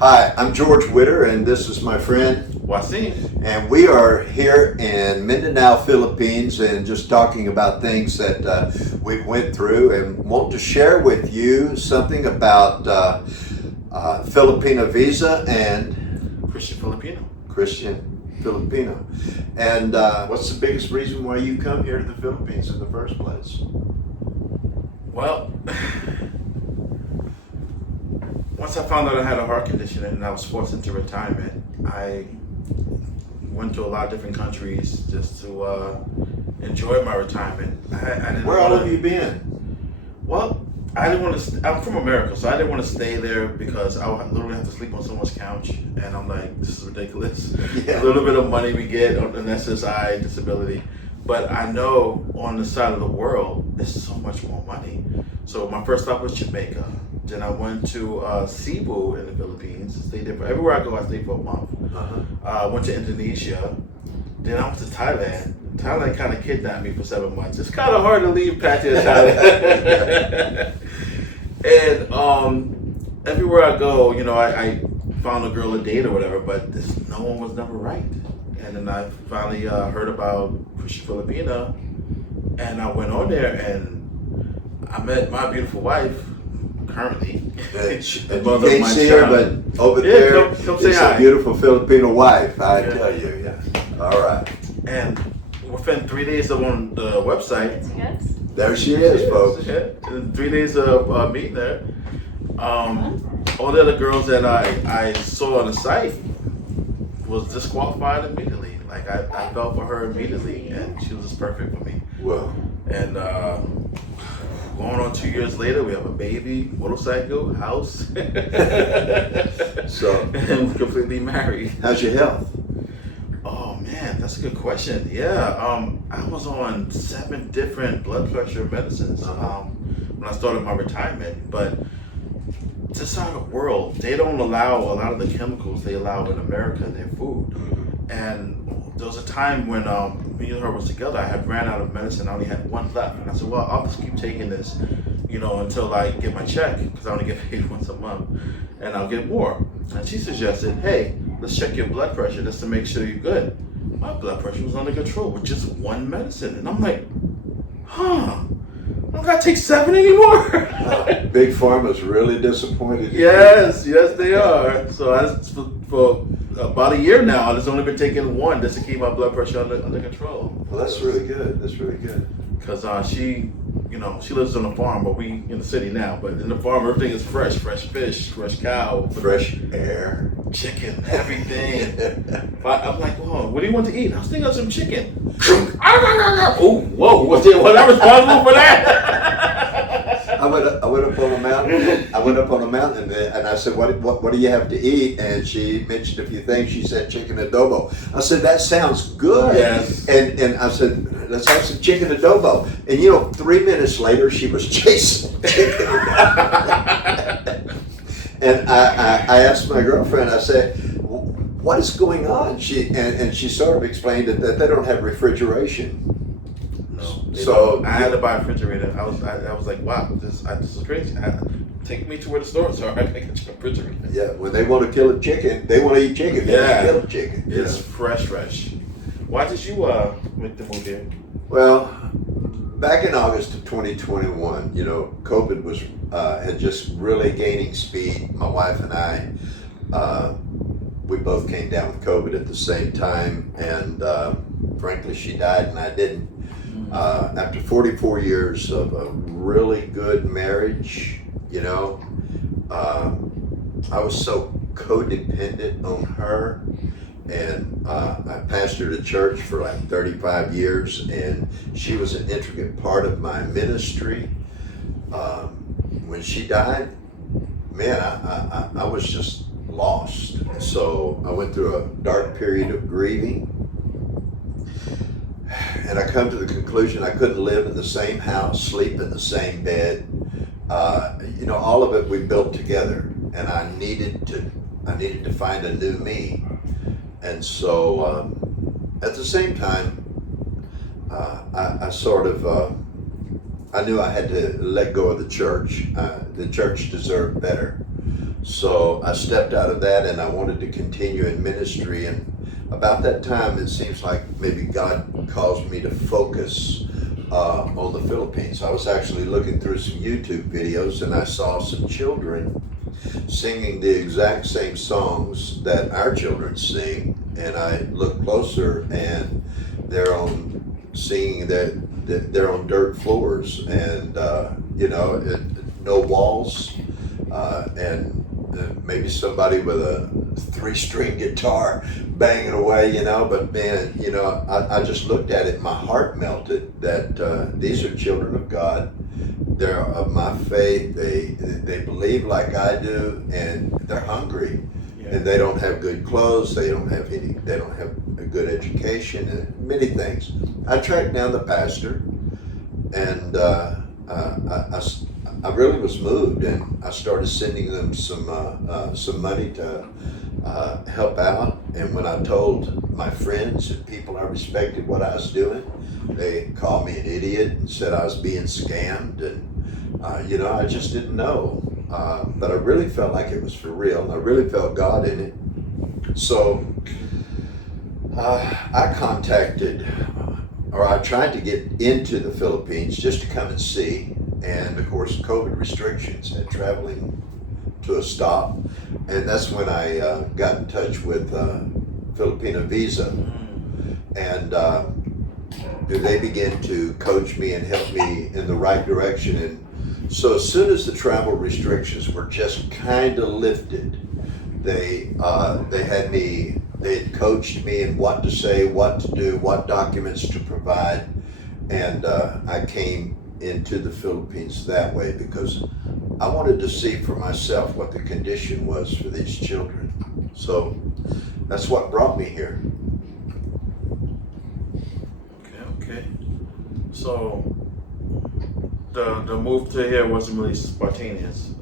Hi, I'm George Witter, and this is my friend Wasim. and we are here in Mindanao, Philippines, and just talking about things that we went through, and want to share with you something about Filipino visa and Christian Filipino. Christian Filipino. And what's the biggest reason why you come here to the Philippines in the first place? Well, once I found out I had a heart condition and I was forced into retirement, I went to a lot of different countries just to enjoy my retirement. I didn't Where all wanna- have you been? Well, I didn't want to. I'm from America, so I didn't want to stay there because I would literally have to sleep on someone's couch, and I'm like, this is ridiculous. Yeah. A little bit of money we get on an SSI disability, but I know on the side of the world, there's so much more money. So my first stop was Jamaica. Then I went to Cebu in the Philippines. Stayed there everywhere I go. I stay for a month. Uh-huh. Went to Indonesia. Then I went to Thailand. Thailand kind of kidnapped me for 7 months. It's kind of hard to leave Patia, Thailand. And everywhere I go, you know, I found a girl to date or whatever, but no one was never right. And then I finally heard about Christian Filipina, and I went on there and I met my beautiful wife. Currently, You the mother of can't my see her, child. but over Yeah, there come say is hi. a beautiful Filipino wife, I Yeah. tell you. Yeah. All right. And within 3 days of on the website, Yes. There she is, folks. Yeah, in 3 days of meeting her, all the other girls that I saw on the site was disqualified immediately. Like I fell for her immediately, and she was just perfect for me. Well, And going on 2 years later, we have a baby, motorcycle, house, So- and completely married. how's your health? Oh man, that's a good question. Yeah, I was on 7 different blood pressure medicines when I started my retirement. But this side of the world, they don't allow a lot of the chemicals they allow in America in their food. And there was a time when me and her was together. I had ran out of medicine. I only had 1 left, and I said, "Well, I'll just keep taking this, you know, until I get my check, because I only get paid once a month, and I'll get more." And she suggested, "Hey, let's check your blood pressure just to make sure you're good." My blood pressure was under control with just 1 medicine, and I'm like, "Huh? I don't gotta take 7 anymore." Big Pharma's really disappointed. in you. Yes, they are. So for about a year now, I've only been taking 1 just to keep my blood pressure under control. Well, that's really good. That's really good. Because she, you know, she lives on a farm, but we in the city now. But in the farm, everything is fresh fish, fresh cow, Fresh air. chicken, everything. I'm like, "Whoa, what do you want to eat?" I was thinking of some chicken. Oh, whoa, was I responsible for that? I went up on a mountain. I went up on a mountain and I said, what do you have to eat? And she mentioned a few things. She said chicken adobo. I said, that sounds good. Yes. And I said, let's have some chicken adobo. And you know, 3 minutes later, she was chasing chicken adobo. And I asked my girlfriend, I said, what is going on? She sort of explained that they don't have refrigeration. No. So I had to buy a refrigerator. I was like, wow, this is crazy. Take me to where the stores are. I can get you a refrigerator. Yeah, when they want to kill a chicken, they want to eat chicken. They Yeah. don't kill a chicken. you It's know. fresh. Why did you make the move here? Well, back in August of 2021, you know, COVID was had just really gaining speed. My wife and I, we both came down with COVID at the same time, and frankly, she died and I didn't. After 44 years of a really good marriage, you know, I was so codependent on her, and I pastored a church for like 35 years, and she was an intricate part of my ministry. When she died, man, I was just lost. So I went through a dark period of grieving. And I come to the conclusion I couldn't live in the same house, sleep in the same bed. You know, all of it we built together, and I needed to find a new me. And so, at the same time, I sort of I knew I had to let go of the church. The church deserved better. So I stepped out of that, and I wanted to continue in ministry. And about that time, it seems like maybe God caused me to focus on the Philippines. I was actually looking through some YouTube videos, and I saw some children singing the exact same songs that our children sing. And I looked closer, and they're on singing that they're on dirt floors, and no walls, and maybe somebody with a 3-string guitar banging away, but man, I just looked at it and my heart melted that these are children of God. They're of my faith. They believe like I do, and they're hungry. Yeah. And they don't have good clothes. They don't have a good education, and many things. I tracked down the pastor, and I really was moved, and I started sending them some money to help out. And when I told my friends and people I respected what I was doing, they called me an idiot and said I was being scammed, and I just didn't know. But I really felt like it was for real, and I really felt God in it. So I contacted, or I tried to get into the Philippines just to come and see. And of course, COVID restrictions had traveling to a stop. And that's when I got in touch with Filipina Visa. And they began to coach me and help me in the right direction. And so as soon as the travel restrictions were just kind of lifted, they had coached me in what to say, what to do, what documents to provide. And I came into the Philippines that way because I wanted to see for myself what the condition was for these children. So that's what brought me here. Okay. So the move to here wasn't really spontaneous.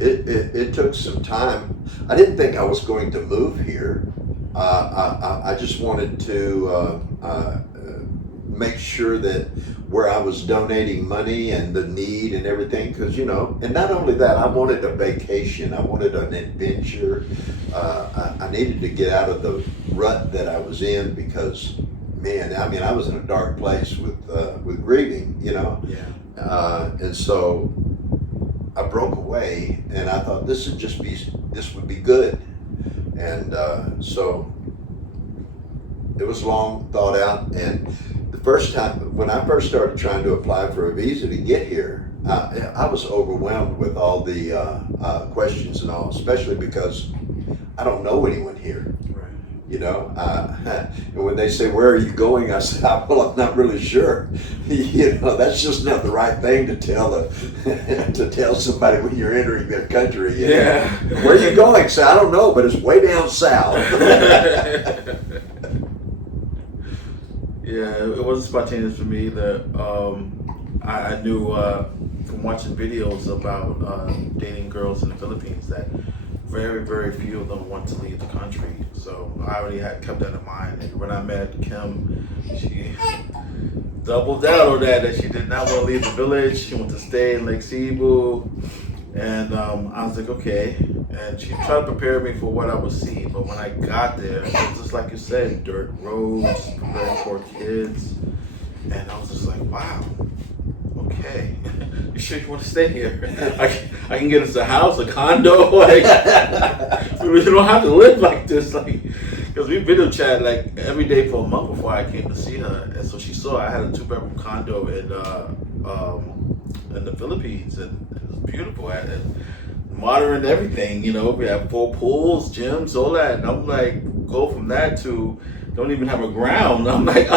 It took some time. I didn't think I was going to move here. I just wanted to make sure that where I was donating money and the need and everything, because and not only that, I wanted a vacation. I wanted an adventure. I needed to get out of the rut that I was in because, man, I was in a dark place with grieving, Yeah. And so I broke away, and I thought this would be good, and so it was long thought out. And the first time when I first started trying to apply for a visa to get here, I was overwhelmed with all the questions and all, especially because I don't know anyone here. And when they say, "Where are you going?" I said, "Well, I'm not really sure." That's just not the right thing to tell somebody when you're entering their country. Yeah. Where are you going? Say, "I don't know, but it's way down south." Yeah, it wasn't spontaneous for me. I knew from watching videos about dating girls in the Philippines that very, very few of them want to leave the country. So I already had kept that in mind. And when I met Kim, she doubled down on that she did not want to leave the village. She wanted to stay in Lake Cebu. And I was like, okay. And she tried to prepare me for what I would see. But when I got there, it was just like you said, dirt roads, very poor kids. And I was just like, wow, okay. You sure you want to stay here? I can get us a house, a condo. Like, you don't have to live like this. Because we video chat every day for a month before I came to see her. And so she saw I had a 2-bedroom condo in the Philippines, and it was beautiful. And modern everything, we have 4 pools, gyms, all that. And I'm like, go from that to don't even have a ground. I'm like,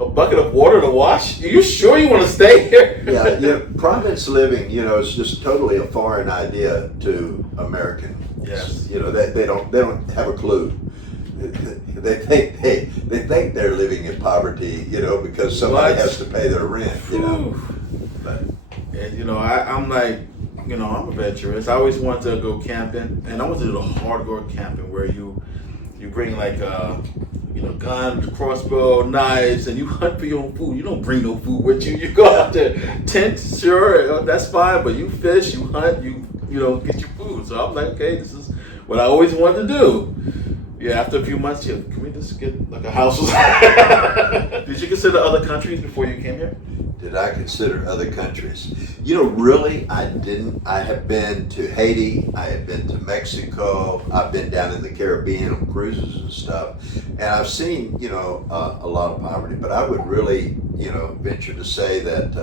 a bucket of water to wash? Are you sure you want to stay here? Yeah. Province living, is just totally a foreign idea to Americans. Yes. They don't have a clue. They think they're living in poverty, because somebody has to pay their rent, But and I'm like, I'm adventurous. I always wanted to go camping, and I wanted to do the hardcore camping where you bring guns, crossbow, knives, and you hunt for your own food. You don't bring no food with you. You go out there, tent, sure, that's fine, but you fish, you hunt, get your food. So I'm like, okay, this is what I always wanted to do. Yeah, after a few months, can we just get like a house? Did you consider other countries before you came here? Did I consider other countries? Really, I didn't. I have been to Haiti. I have been to Mexico. I've been down in the Caribbean on cruises and stuff. And I've seen, a lot of poverty. But I would really, venture to say that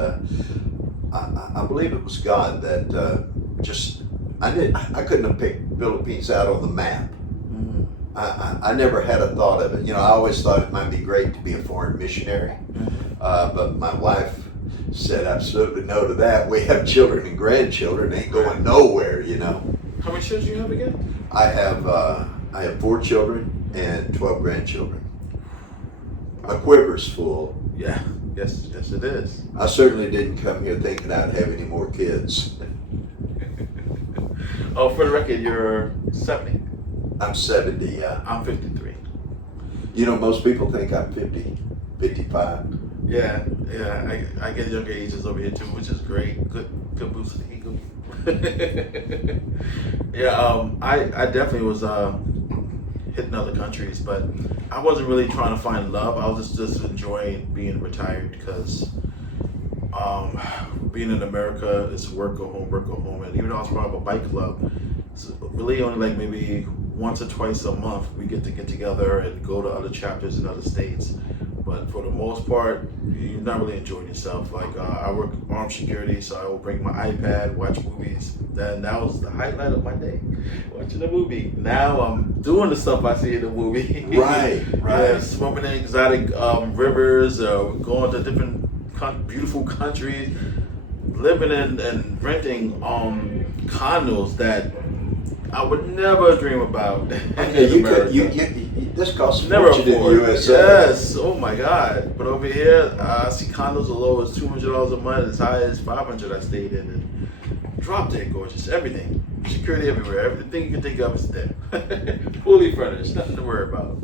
I believe it was God that I couldn't have picked Philippines out on the map. I never had a thought of it. I always thought it might be great to be a foreign missionary. But my wife said absolutely no to that. We have children and grandchildren, ain't going nowhere, How many children do you have again? I have 4 children and 12 grandchildren. My quiver's full. Yeah, yes it is. I certainly didn't come here thinking I'd have any more kids. Oh, for the record, you're 70. I'm 70, yeah. I'm 53. Most people think I'm 50, 55. Yeah. I get younger ages over here too, which is great. Good boost to the ego. Yeah, I definitely was hitting other countries, but I wasn't really trying to find love. I was just enjoying being retired because being in America is work go home, and even though I was part of a bike club, it's really only like maybe once or twice a month we get together and go to other chapters in other states. But for the most part, you're not really enjoying yourself. Like I work armed security, so I will bring my iPad, watch movies. Then that was the highlight of my day, watching a movie. Now I'm doing the stuff I see in the movie. Right. Yeah, swimming in exotic rivers, going to different beautiful countries, living in and renting condos that I would never dream about. This costs a Never fortune in afford. the USA. Yes, oh my God. But over here, I see condos as low as $200 a month, as high as $500 I stayed in. And drop dead gorgeous, everything. Security everywhere, everything you can think of is there. Fully furnished, nothing to worry about.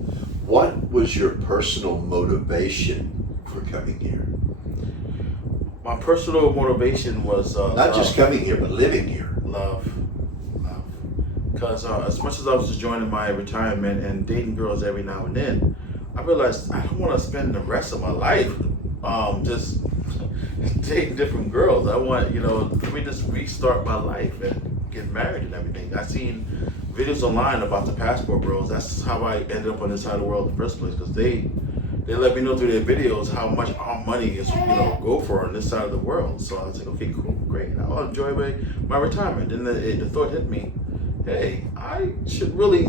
What was your personal motivation for coming here? My personal motivation was Not just coming here, but living here. Love. Because as much as I was just joining my retirement and dating girls every now and then, I realized I don't want to spend the rest of my life just dating different girls. I want, let me just restart my life and get married and everything. I've seen videos online about the passport bros. That's how I ended up on this side of the world in the first place, because they let me know through their videos how much our money is, go for on this side of the world. So I was like, okay, cool, great. I'll enjoy my retirement. Then the thought hit me, hey, I should really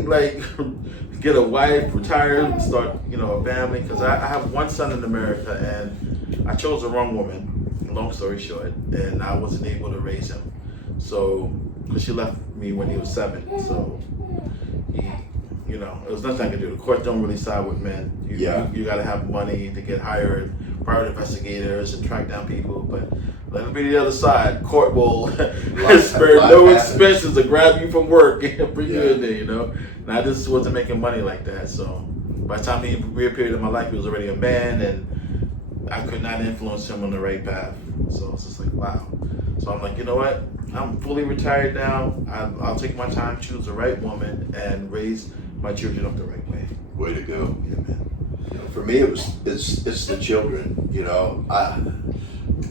get a wife, retire, and start, a family, because I have one son in America and I chose the wrong woman, long story short, and I wasn't able to raise him. So, because she left me when he was 7, so he, it was nothing I could do. The courts don't really side with men. You got to have money to get hired, private investigators, and track down people, but let it be the other side. Court will spare no expenses to grab you from work and bring you in there, And I just wasn't making money like that. So by the time he reappeared in my life, he was already a man, and I could not influence him on the right path. So it's just like, wow. So I'm like, you know what? I'm fully retired now. I'll take my time, choose the right woman, and raise my children up the right way. Way to go. Yeah, man. For me, it's the children.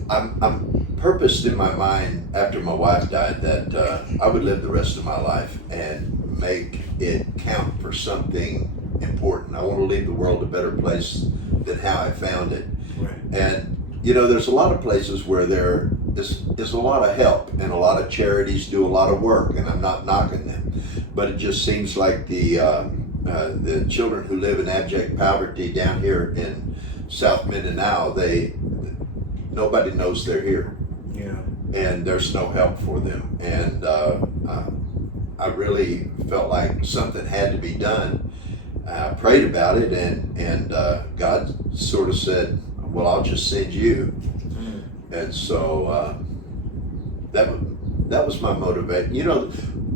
I'm purposed in my mind after my wife died that I would live the rest of my life and make it count for something important. I want to leave the world a better place than how I found it. Right. And there's a lot of places where there is a lot of help, and a lot of charities do a lot of work, and I'm not knocking them, but it just seems like the children who live in abject poverty down here in South Mindanao, nobody knows they're here. Yeah. And there's no help for them. And I really felt like something had to be done. I prayed about it, and God sort of said, well, I'll just send you. And so that was my motivation.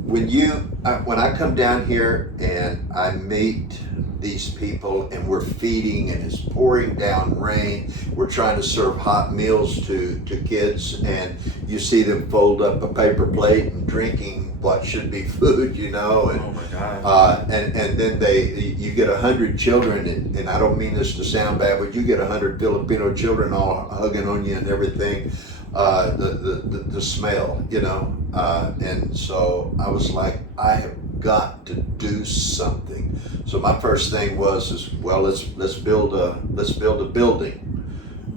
When I come down here and I meet these people, and we're feeding, and it's pouring down rain. We're trying to serve hot meals to kids, and you see them fold up a paper plate and drinking what should be food, and Oh my God. and then you get 100 children, and I don't mean this to sound bad, but you get 100 Filipino children all hugging on you and everything. The smell, and so I was like, I have got to do something. So my first thing was, well, let's build a building,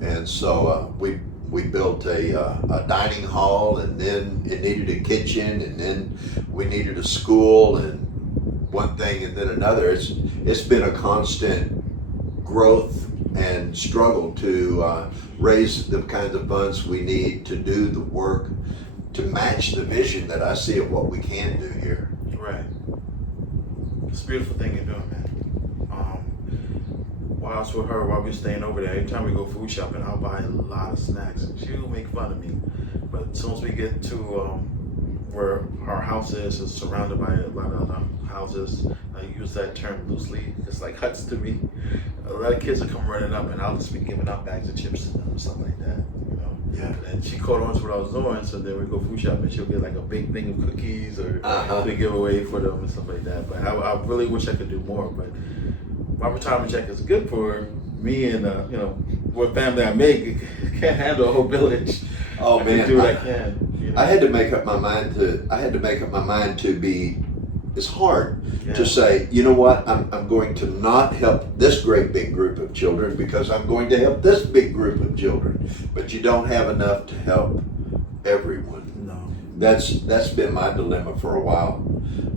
and so we built a dining hall, and then it needed a kitchen, and then we needed a school, and one thing and then another. It's been a constant growth and struggle to raise the kinds of funds we need to do the work to match the vision that I see of what we can do here. Right. It's a beautiful thing you're doing, man. While I was with her, while we were staying over there, every time we go food shopping, I'll buy a lot of snacks. She'll make fun of me. But as soon as we get to where our house is surrounded by a lot of other houses. I use that term loosely. It's like huts to me. A lot of kids will come running up, and I'll just be giving out bags of chips to them or something like that. Yeah. And she caught on to what I was doing, so then we go food shopping. She'll get like a big thing of cookies or we give away for them and stuff like that. But I really wish I could do more. But my retirement check is good for me and what family I make. Can't handle a whole village. Oh I man, can do what I can. I had to make up my mind to be. It's hard to say, you know what, I'm going to not help this great big group of children because I'm going to help this big group of children. But you don't have enough to help everyone. No. That's been my dilemma for a while.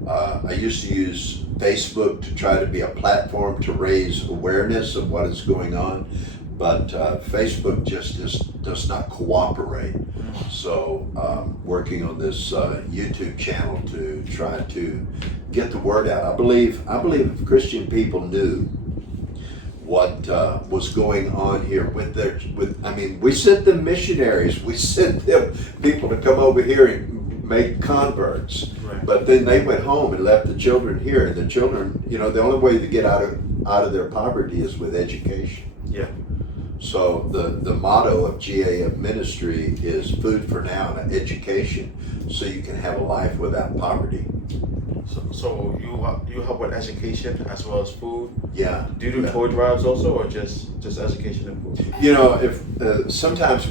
I used to use Facebook to try to be a platform to raise awareness of what is going on, but Facebook just does not cooperate. So working on this YouTube channel to try to get the word out. I believe if Christian people knew what was going on here we sent them missionaries, we sent them people to come over here and make converts. Right. But then they went home and left the children here, and the children, the only way to get out of their poverty is with education. Yeah. So the motto of GAF ministry is food for now and education, so you can have a life without poverty. So you help with education as well as food. Yeah. Do you do toy drives also, or just education and food? If sometimes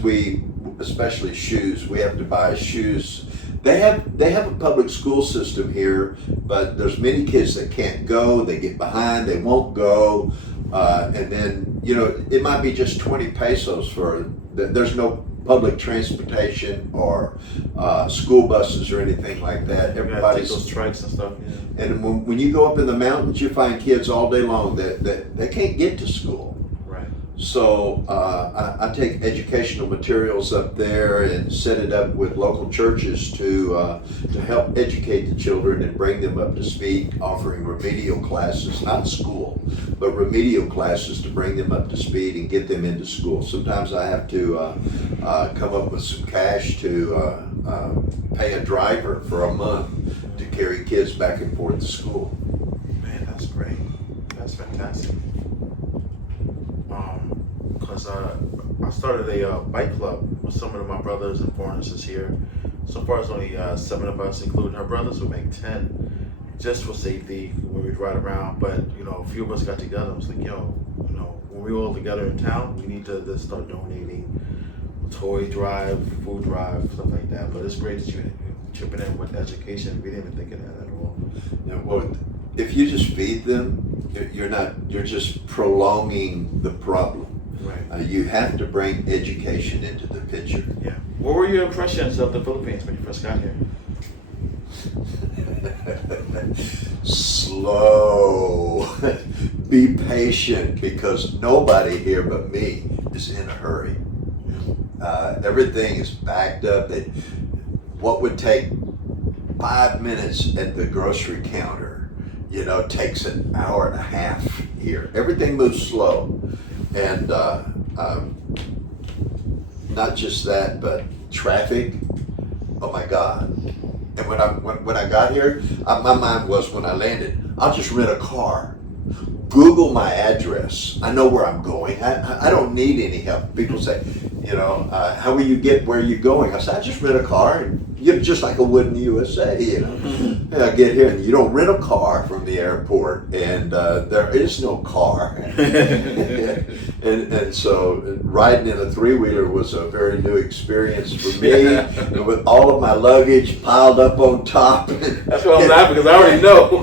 especially shoes, we have to buy shoes. They have a public school system here, but there's many kids that can't go. They get behind. They won't go. And then, it might be just 20 pesos there's no public transportation or school buses or anything like that. Everybody's take those trikes and stuff. Yeah. And when you go up in the mountains, you find kids all day long that they can't get to school. Right. So I take educational materials up there and set it up with local churches to help educate the children and bring them up to speed, offering remedial classes, not school, but remedial classes to bring them up to speed and get them into school. Sometimes I have to come up with some cash to pay a driver for a month to carry kids back and forth to school. Man, that's great. That's fantastic. Because I started a bike club with some of my brothers and foreigners this year. So far, it's only 7 of us, including her brothers, who make 10, just for safety when we ride around. But a few of us got together. I was like, when we all together in town, we need to just start donating toy drive, food drive, stuff like that. But it's great that you're chipping in with education. We didn't even think of that at all. Yeah, well, if you just feed them, you're just prolonging the problem. Right. You have to bring education into the picture. Yeah. What were your impressions of the Philippines when you first got here? Slow. Be patient, because nobody here but me is in a hurry. Everything is backed up. What would take 5 minutes at the grocery counter, takes an hour and a half here. Everything moves slow. And not just that, but traffic. Oh my God! And when I got here, my mind was, when I landed, I'll just rent a car. Google my address. I know where I'm going. I don't need any help. People say, how will you get where you're going? I say, I just rent a car, and just like I would in the USA. And I get here, and you don't rent a car from the airport, and there is no car. and so riding in a three-wheeler was a very new experience for me, and with all of my luggage piled up on top. That's why I'm laughing, because I already know.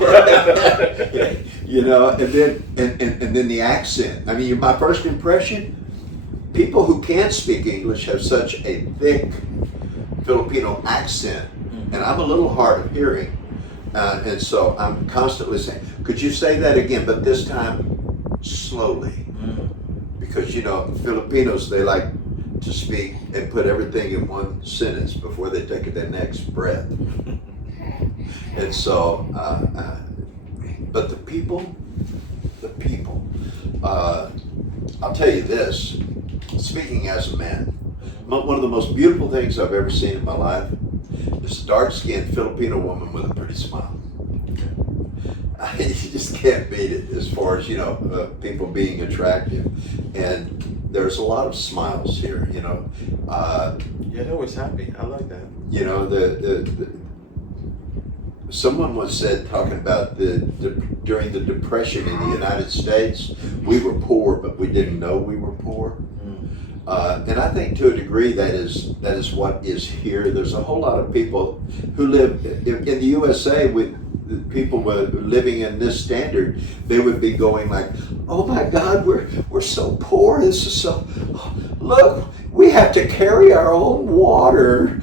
And then the accent. I mean, my first impression, people who can't speak English have such a thick Filipino accent, and I'm a little hard of hearing, and so I'm constantly saying, could you say that again, but this time slowly, because Filipinos, they like to speak and put everything in one sentence before they take their next breath. And so but the people, I'll tell you this, speaking as a man, one of the most beautiful things I've ever seen in my life is a dark-skinned Filipino woman with a pretty smile. You just can't beat it as far as, people being attractive. And there's a lot of smiles here, Yeah, they're always happy. I like that. Someone once said, talking about during the Depression in the United States, we were poor, but we didn't know we were poor. And I think to a degree that is what is here. There's a whole lot of people who live in the USA with people were living in this standard. They would be going like, "Oh my God, we're so poor. This is so. Look, we have to carry our own water."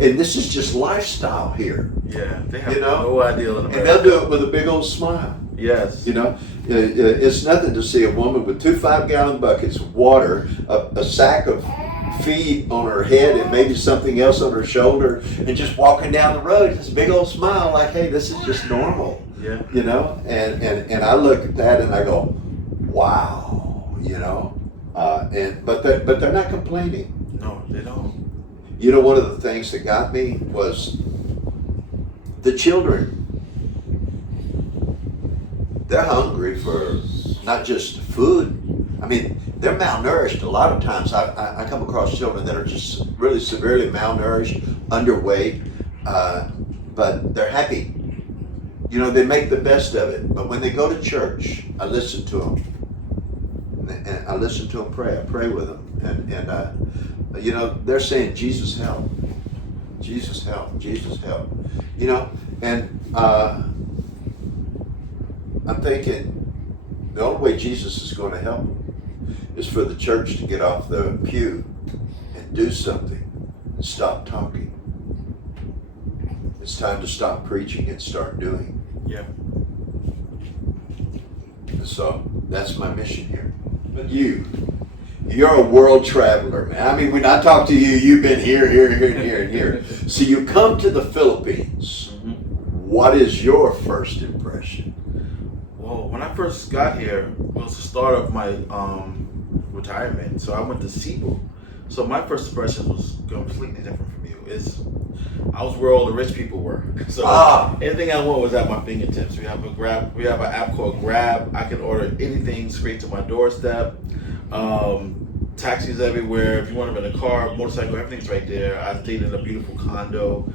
And this is just lifestyle here. Yeah, they have no idea. And they'll do it with a big old smile. Yes. It's nothing to see a woman with 2 5-gallon buckets of water, a sack of feed on her head, and maybe something else on her shoulder, and just walking down the road, this big old smile, like, hey, this is just normal. Yeah. And I look at that and I go, wow, but they're not complaining. No, they don't. One of the things that got me was the children. They're hungry for not just food. I mean, they're malnourished. A lot of times I come across children that are just really severely malnourished, underweight, but they're happy. They make the best of it. But when they go to church, I listen to them. And I listen to them pray. I pray with them. And they're saying, Jesus help. Jesus help. Jesus help. And I'm thinking the only way Jesus is going to help them is for the church to get off the pew and do something and stop talking. It's time to stop preaching and start doing. Yeah. So that's my mission here. But you're a world traveler, man. I mean, when I talk to you, you've been here, and here. So you come to the Philippines. What is your first impression? Well, when I first got here, it was the start of my retirement. So I went to Cebu. So my first impression was completely different from you. I was where all the rich people were. So anything I want was at my fingertips. We have an app called Grab. I can order anything straight to my doorstep. Taxis everywhere. If you want to rent a car, motorcycle, everything's right there. I stayed in a beautiful condo.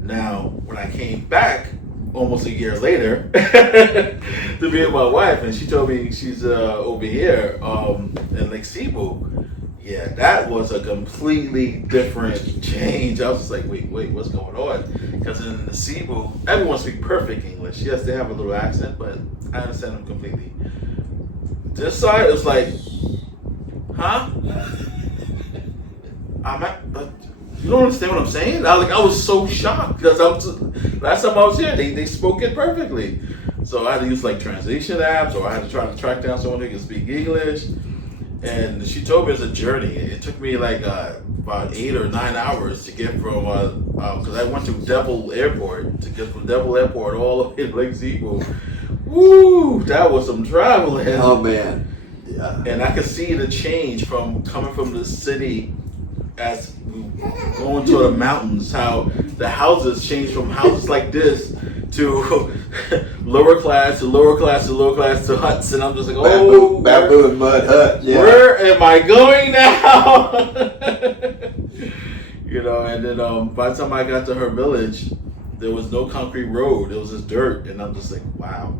Now, when I came back almost a year later to be with my wife, and she told me she's over here in Lake Cebu. Yeah, that was a completely different change. I was just like, wait, what's going on? Because in the Cebu, everyone speaks perfect English. Yes, they have a little accent, but I understand them completely. This side, it was like, huh? You don't understand what I'm saying? I was so shocked because last time I was here, they spoke it perfectly. So I had to use translation apps, or I had to try to track down someone who could speak English. And she told me it was a journey. It took me about 8 or 9 hours to get from because I went to Devil Airport to get from Devil Airport all the way to Lake Cebu. Woo! That was some traveling. Oh man. Yeah. And I could see the change from coming from the city as we going to the mountains, how the houses changed from houses like this to lower class to lower class to lower class to huts, and I'm just like, oh, bamboo and mud hut. Yeah. Where am I going now? You know, and then by the time I got to her village, there was no concrete road. It was just dirt, and I'm just like, wow.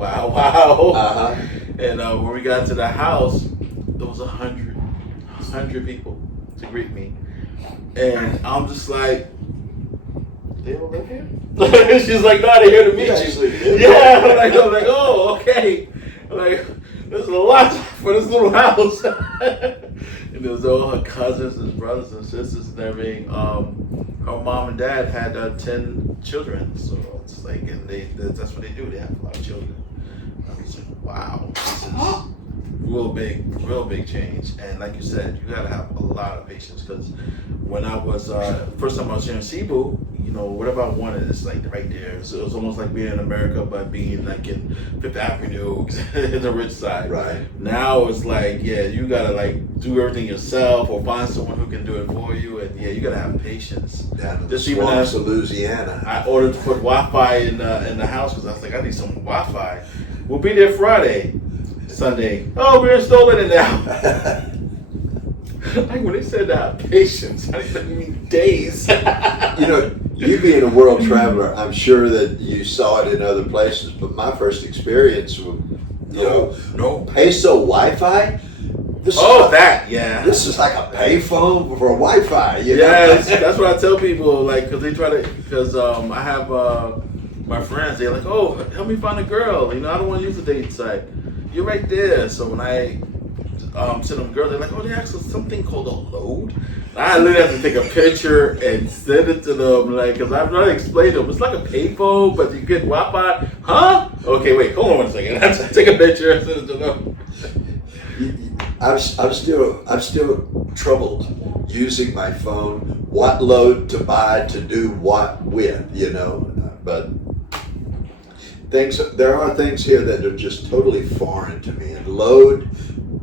Uh-huh. And when we got to the house, there was 100 people to greet me, and I'm just like, they don't live here? She's like, no, they're here to meet you. Yeah, I'm like, oh, okay. I'm like, there's a lot for this little house. And it was all her cousins and brothers and sisters and everything. Her mom and dad had 10 children, so it's like, and that's what they do. They have a lot of children. I was like, wow, this is real big change. And like you said, you gotta have a lot of patience, because when I was first time I was here in Cebu, you know, whatever I wanted, it's like right there. So it was almost like being in America, but being like in Fifth Avenue, the rich side. Right. Now it's like, yeah, you gotta like do everything yourself, or find someone who can do it for you, and yeah, you gotta have patience. Down in the Just even swamps of Louisiana. I ordered to put Wi-Fi in the house, because I was like, I need some Wi-Fi. We'll be there Friday, Sunday. Oh, we're installing it now. Like when they said patience, I didn't mean days. You know, you being a world traveler, I'm sure that you saw it in other places, but my first experience was, No. peso Wi-Fi. This is like a payphone for Wi-Fi. You know? That's what I tell people, like, because I have my friends, they're like, oh, help me find a girl. You know, I don't want to use a dating site. You're right there. So when I send them girls, they're like, oh, they asked us something called a load. I literally have to take a picture and send it to them, like, because I'm trying to explain to them. It's like a payphone, but you get Wi-Fi. Huh? Okay, wait, hold on 1 second. I have to take a picture and send it to them. I'm still troubled using my phone. What load to buy to do what with, you know? But there are things here that are just totally foreign to me. And load,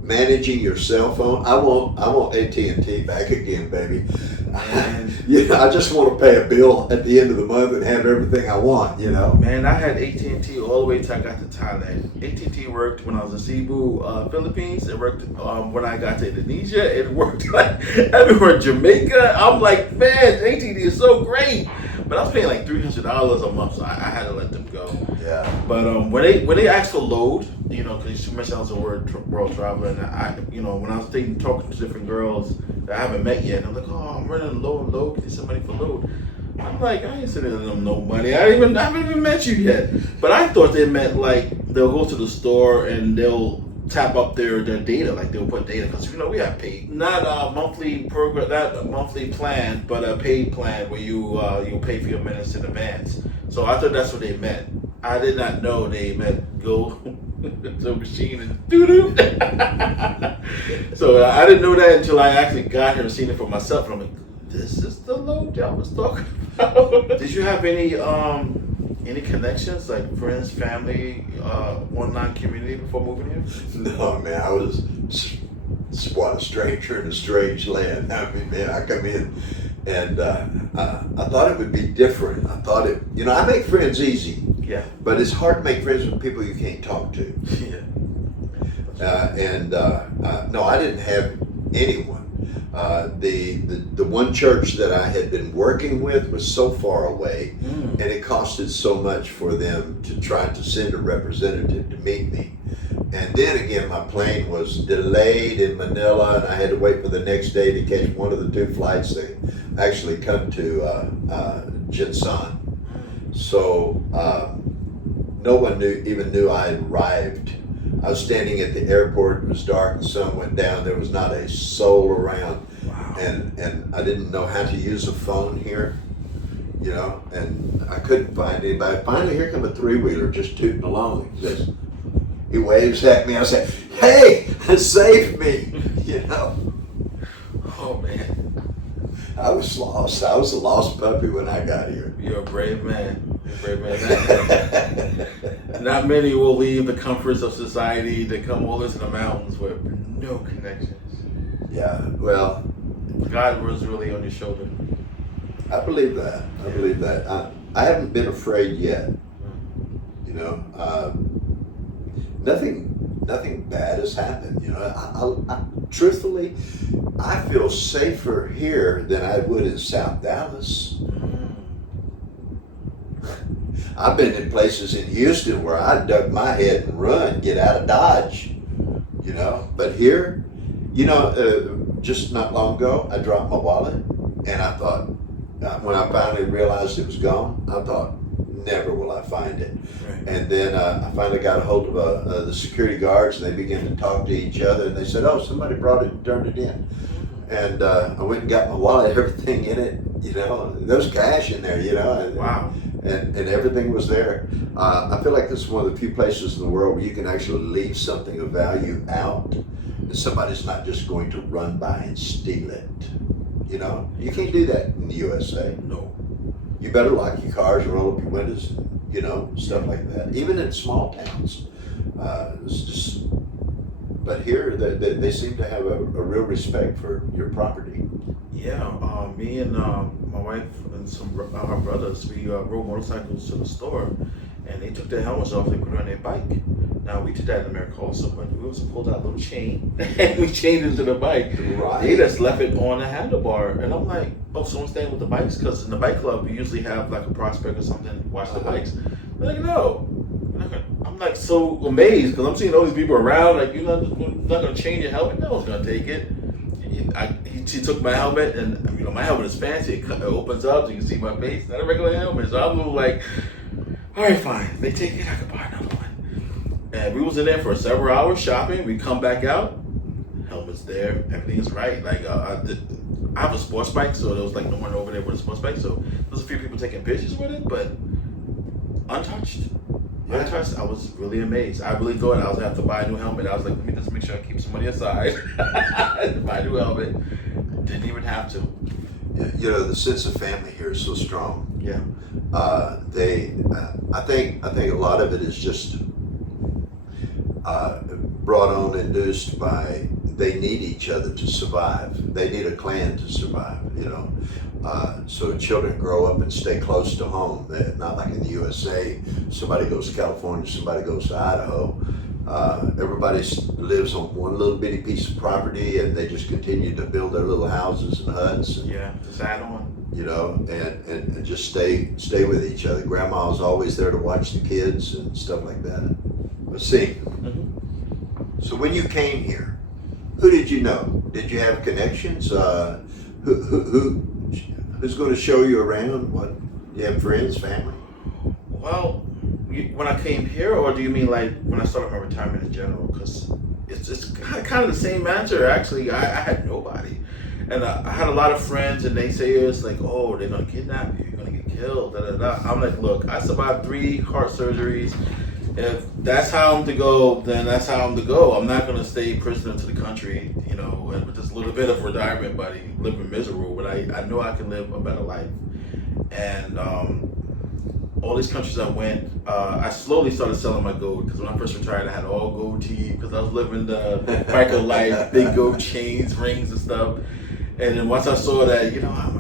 managing your cell phone. I want AT&T back again, baby. I just want to pay a bill at the end of the month and have everything I want, you know. Man, I had AT&T all the way till I got to Thailand. AT&T worked when I was in Cebu, Philippines. It worked when I got to Indonesia. It worked like everywhere, Jamaica. I'm like, man, AT&T is so great. But I was paying like $300 a month, so I had to let them go. Yeah. But when they asked for load, you know, because you mentioned I was a world traveler, and when I was talking to different girls that I haven't met yet, and I'm like, oh, I'm running low, can you send money for load? I'm like, I ain't sending them no money. I haven't even met you yet. But I thought they meant like they'll go to the store and they'll tap up their data, like they'll put data, because we have paid, not a monthly program, not a monthly plan, but a paid plan where you pay for your minutes in advance. So I thought that's what they meant. I did not know they meant go to a machine and doo-doo. So I didn't know that until I actually got here and seen it for myself, and I'm like, this is the load y'all was talking about. Did you have any connections, like friends, family, online community before moving here? No, man, I was a stranger in a strange land. I mean, man, I come in and I thought it would be different. I thought I make friends easy. Yeah. But it's hard to make friends with people you can't talk to. Yeah. No, I didn't have anyone. The one church that I had been working with was so far away, and it costed so much for them to try to send a representative to meet me. And then again, my plane was delayed in Manila, and I had to wait for the next day to catch one of the 2 flights that actually come to Jinsan. So no one even knew I had arrived. I was standing at the airport, it was dark, the sun went down, there was not a soul around. Wow. And I didn't know how to use a phone here, and I couldn't find anybody. Finally, here come a 3-wheeler just tooting along. He waves at me, I say, hey, save me, Oh, man. I was lost. I was a lost puppy when I got here. You're a brave man. Not many will leave the comforts of society to come all into the mountains with no connections. Yeah, well, God was really on your shoulder. I believe that. I believe that. I haven't been afraid yet. You know, nothing bad has happened. You know, truthfully, I feel safer here than I would in South Dallas. I've been in places in Houston where I duck my head and run, get out of Dodge. You know, but here, you know, just not long ago, I dropped my wallet, and I thought, when I finally realized it was gone, I thought, never will I find it. Right. And then I finally got a hold of the security guards, and they began to talk to each other, and they said, oh, somebody brought it and turned it in. And I went and got my wallet, everything in it, you know, there was cash in there, you know. And, Wow. And everything was there. I feel like this is one of the few places in the world where you can actually leave something of value out, and somebody's not just going to run by and steal it. You know, you can't do that in the USA. No. You better lock your cars and roll up your windows, you know, stuff like that. Even in small towns, it's just. But here, they seem to have a real respect for your property. Yeah, me and my wife and some of our brothers, we rode motorcycles to the store, and they took their helmets off. They put it on their bike. Now we did that in America also, but we also pulled out a little chain and we chained it to the bike. Right. They just left it on the handlebar, and I'm like, oh, someone's staying with the bikes? Because in the bike club, we usually have like a prospect or something watch the bikes. They're like, no. I'm like so amazed because I'm seeing all these people around. Like, you're not gonna change your helmet? No one's gonna take it. She took my helmet, and you know my helmet is fancy. It opens up, so you can see my face. Not a regular helmet, so I'm a little like, all right, fine. They take it, I can buy another one. And we was in there for several hours shopping. We come back out, helmet's there, everything's right. Like I have a sports bike, so there was like no one over there with a sports bike. So there's a few people taking pictures with it, but untouched. Yeah. I was really amazed. I really thought I was gonna have to buy a new helmet. I was like, let me just make sure I keep some money aside. Buy a new helmet. Didn't even have to. You know, the sense of family here is so strong. Yeah. I think a lot of it is just brought on, induced by they need each other to survive. They need a clan to survive. You know. So children grow up and stay close to home. They're not like in the USA, somebody goes to California, somebody goes to Idaho. Everybody lives on one little bitty piece of property, and they just continue to build their little houses and huts. And, Yeah, just add on. you know, and just stay with each other. Grandma's always there to watch the kids and stuff like that. Let's see. Mm-hmm. So when you came here, who did you know? Did you have connections? Who's going to show you around? What? You have friends, family? Well, when I came here, or do you mean like when I started my retirement in general? Because it's kind of the same answer. Actually, I had nobody. And I had a lot of friends, and they say it's like, oh, they're going to kidnap you. You're going to get killed. Da, da, da. I'm like, look, I survived 3 heart surgeries. If that's how I'm to go, then that's how I'm to go. I'm not going to stay prisoner to the country, you know, and with just a little bit of retirement money, living miserable. But I know I can live a better life. And all these countries I went, I slowly started selling my gold, because when I first retired, I had all gold teeth because I was living the biker life, big gold chains, rings, and stuff. And then once I saw that, you know, I'm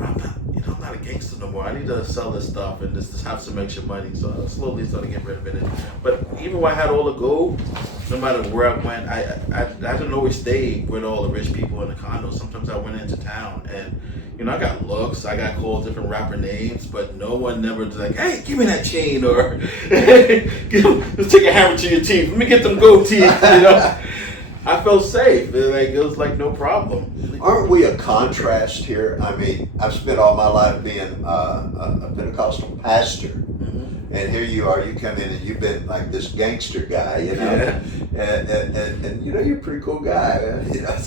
not a gangster no more. I need to sell this stuff and just have some extra money. So I slowly started getting rid of it. But even when I had all the gold, no matter where I went, I didn't always stay with all the rich people in the condos. Sometimes I went into town, and you know, I got looks, I got called different rapper names, but no one never was like, hey, give me that chain, or let's take a hammer to your teeth. Let me get them gold teeth. You know, I felt safe. It was like no problem. Aren't we a contrast here? I mean, I've spent all my life being a Pentecostal pastor, and here you are. You come in and you've been like this gangster guy, you know, and you know, you're a pretty cool guy. You know,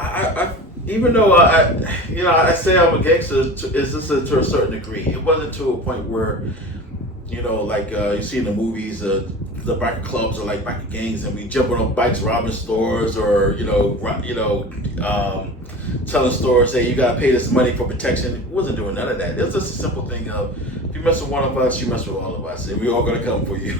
I even though I say I'm a gangster, is this to a certain degree? It wasn't to a point where, you know, like you see in the movies, the biker clubs are like biker gangs, and we jumping on bikes, robbing stores, or telling stores, hey, you gotta pay this money for protection. It wasn't doing none of that. It was just a simple thing of, if you mess with one of us, you mess with all of us, and we're all gonna come for you.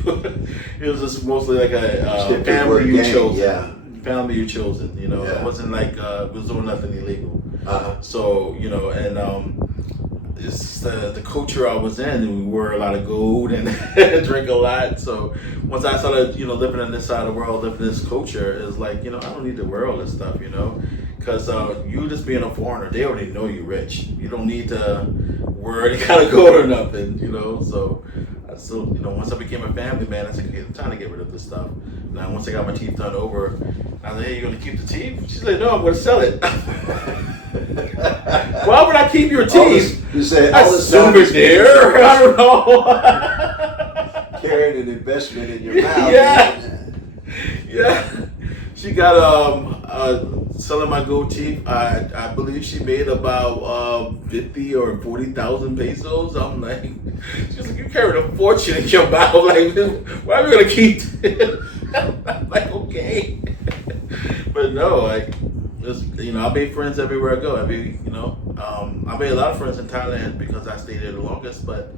It was just mostly like a family you chose. Yeah. Family you chosen, you know. Yeah. It wasn't like we was doing nothing illegal. Uh-huh. So, you know, and it's the culture I was in, and we wear a lot of gold and drink a lot. So once I started, living on this side of the world, living this culture, is like, I don't need to wear all this stuff, because you just being a foreigner, they already know you're rich. You don't need to wear any kind of gold or nothing, So I still, once I became a family man, I said, okay, I'm trying to get rid of this stuff. Now, once I got my teeth done over, I was like, hey, you gonna keep the teeth? She's like, no, I'm gonna sell it. Why would I keep your teeth? You say, a souvenir? I don't know. Carrying an investment in your mouth. Yeah. She got selling my gold teeth. I believe she made about 50 or 40,000 pesos. I'm like, she's like, you carried a fortune in your mouth. Like, why are we gonna keep this? I'm like, okay. But no, like, I made friends everywhere I go. I made a lot of friends in Thailand because I stayed there the longest. But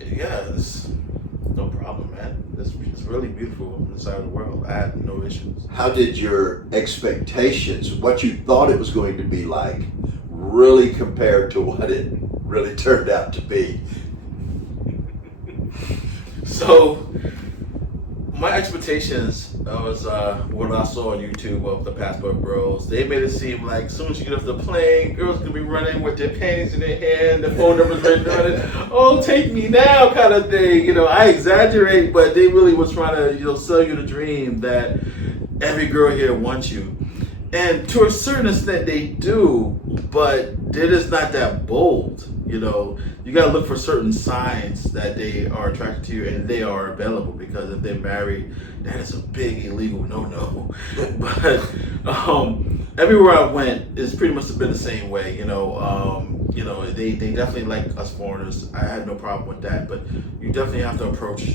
yeah, it's no problem, man. It's really beautiful on this side of the world. I had no issues. How did your expectations, what you thought it was going to be like, really compare to what it really turned out to be? So, my expectations was what I saw on YouTube of the Passport Bros. They made it seem like as soon as you get off the plane, girls gonna be running with their panties in their hand, their phone numbers written on it. Oh, take me now, kind of thing. I exaggerate, but they really was trying to, sell you the dream that every girl here wants you. And to a certain extent, they do, but they're just not that bold. You gotta look for certain signs that they are attracted to you and they are available, because if they're married, that is a big illegal no-no. But everywhere I went, it's pretty much been the same way. They definitely like us foreigners. I had no problem with that, but you definitely have to approach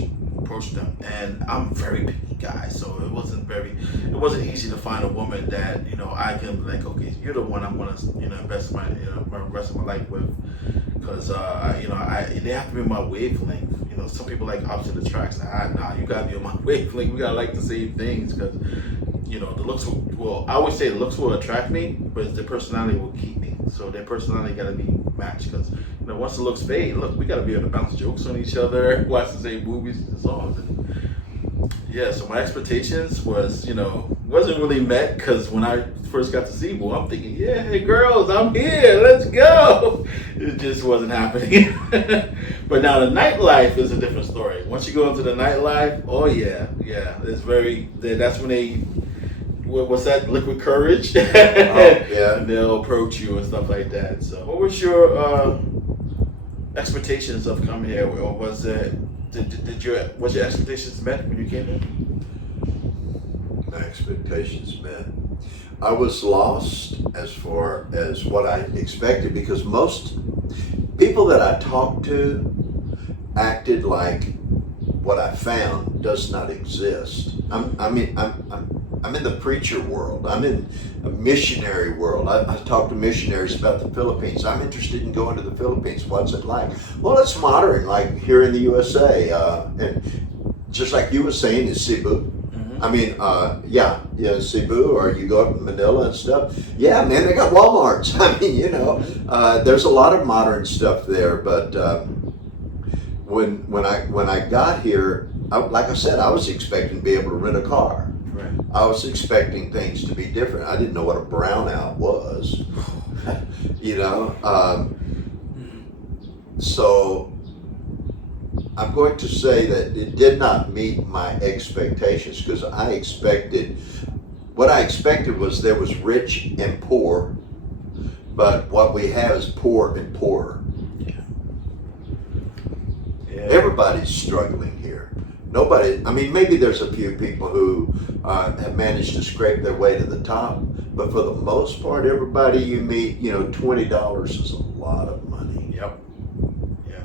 them. And I'm a very picky guy, so it wasn't easy to find a woman that I can be like, okay, you're the one I'm gonna invest my rest of my life with, because they have to be my wavelength. Some people like opposite attracts. Nah, you gotta be on my wavelength. We gotta like the same things, because the looks I always say the looks will attract me, but the personality will keep me. So their personality gotta be matched, because once the looks fade, look, we gotta be able to bounce jokes on each other, watch the same movies and songs. Yeah, so my expectations wasn't really met, because when I first got to Cebu, I'm thinking, yeah, hey girls, I'm here, let's go. It just wasn't happening. But now the nightlife is a different story. Once you go into the nightlife, oh yeah, that's when they, what's that, liquid courage? Yeah. And they'll approach you and stuff like that. So what was your expectations of coming here, or was it, was your expectations met when you came in? My expectations met. I was lost as far as what I expected, because most people that I talked to acted like what I found does not exist. I'm in the preacher world. I'm in a missionary world. I talk to missionaries about the Philippines. I'm interested in going to the Philippines. What's it like? Well, it's modern, like here in the USA, and just like you were saying, in Cebu. I mean, Cebu, or you go up to Manila and stuff. Yeah, man, they got Walmarts. I mean, there's a lot of modern stuff there. But when I got here, like I said, I was expecting to be able to rent a car. Right. I was expecting things to be different. I didn't know what a brownout was. So I'm going to say that it did not meet my expectations, because what I expected was there was rich and poor, but what we have is poor and poorer. Yeah. Everybody's struggling here. Nobody, I mean, maybe there's a few people who have managed to scrape their way to the top, but for the most part, everybody you meet, $20 is a lot of money. Yep. Yeah.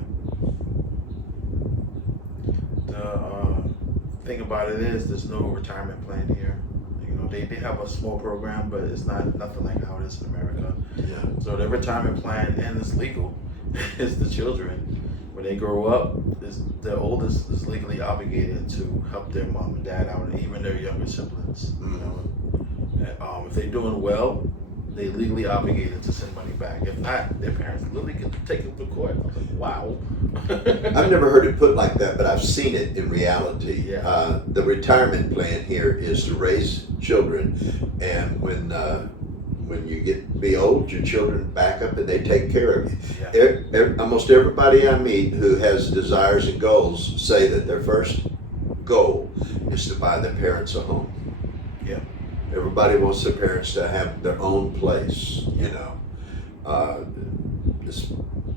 The thing about it is, there's no retirement plan here. They have a small program, but it's nothing like how it is in America. Yeah. So the retirement plan, and it's legal, is the children. When they grow up, the oldest is legally obligated to help their mom and dad out, and even their younger siblings. Mm-hmm. If they're doing well, they legally obligated to send money back. If not, their parents literally could take them to court. I was like, wow. I've never heard it put like that, but I've seen it in reality. Yeah. The retirement plan here is to raise children, and when you get to be old, your children back up and they take care of you. Yeah. Almost everybody I meet who has desires and goals say that their first goal is to buy their parents a home. Yeah. Everybody wants their parents to have their own place, you know.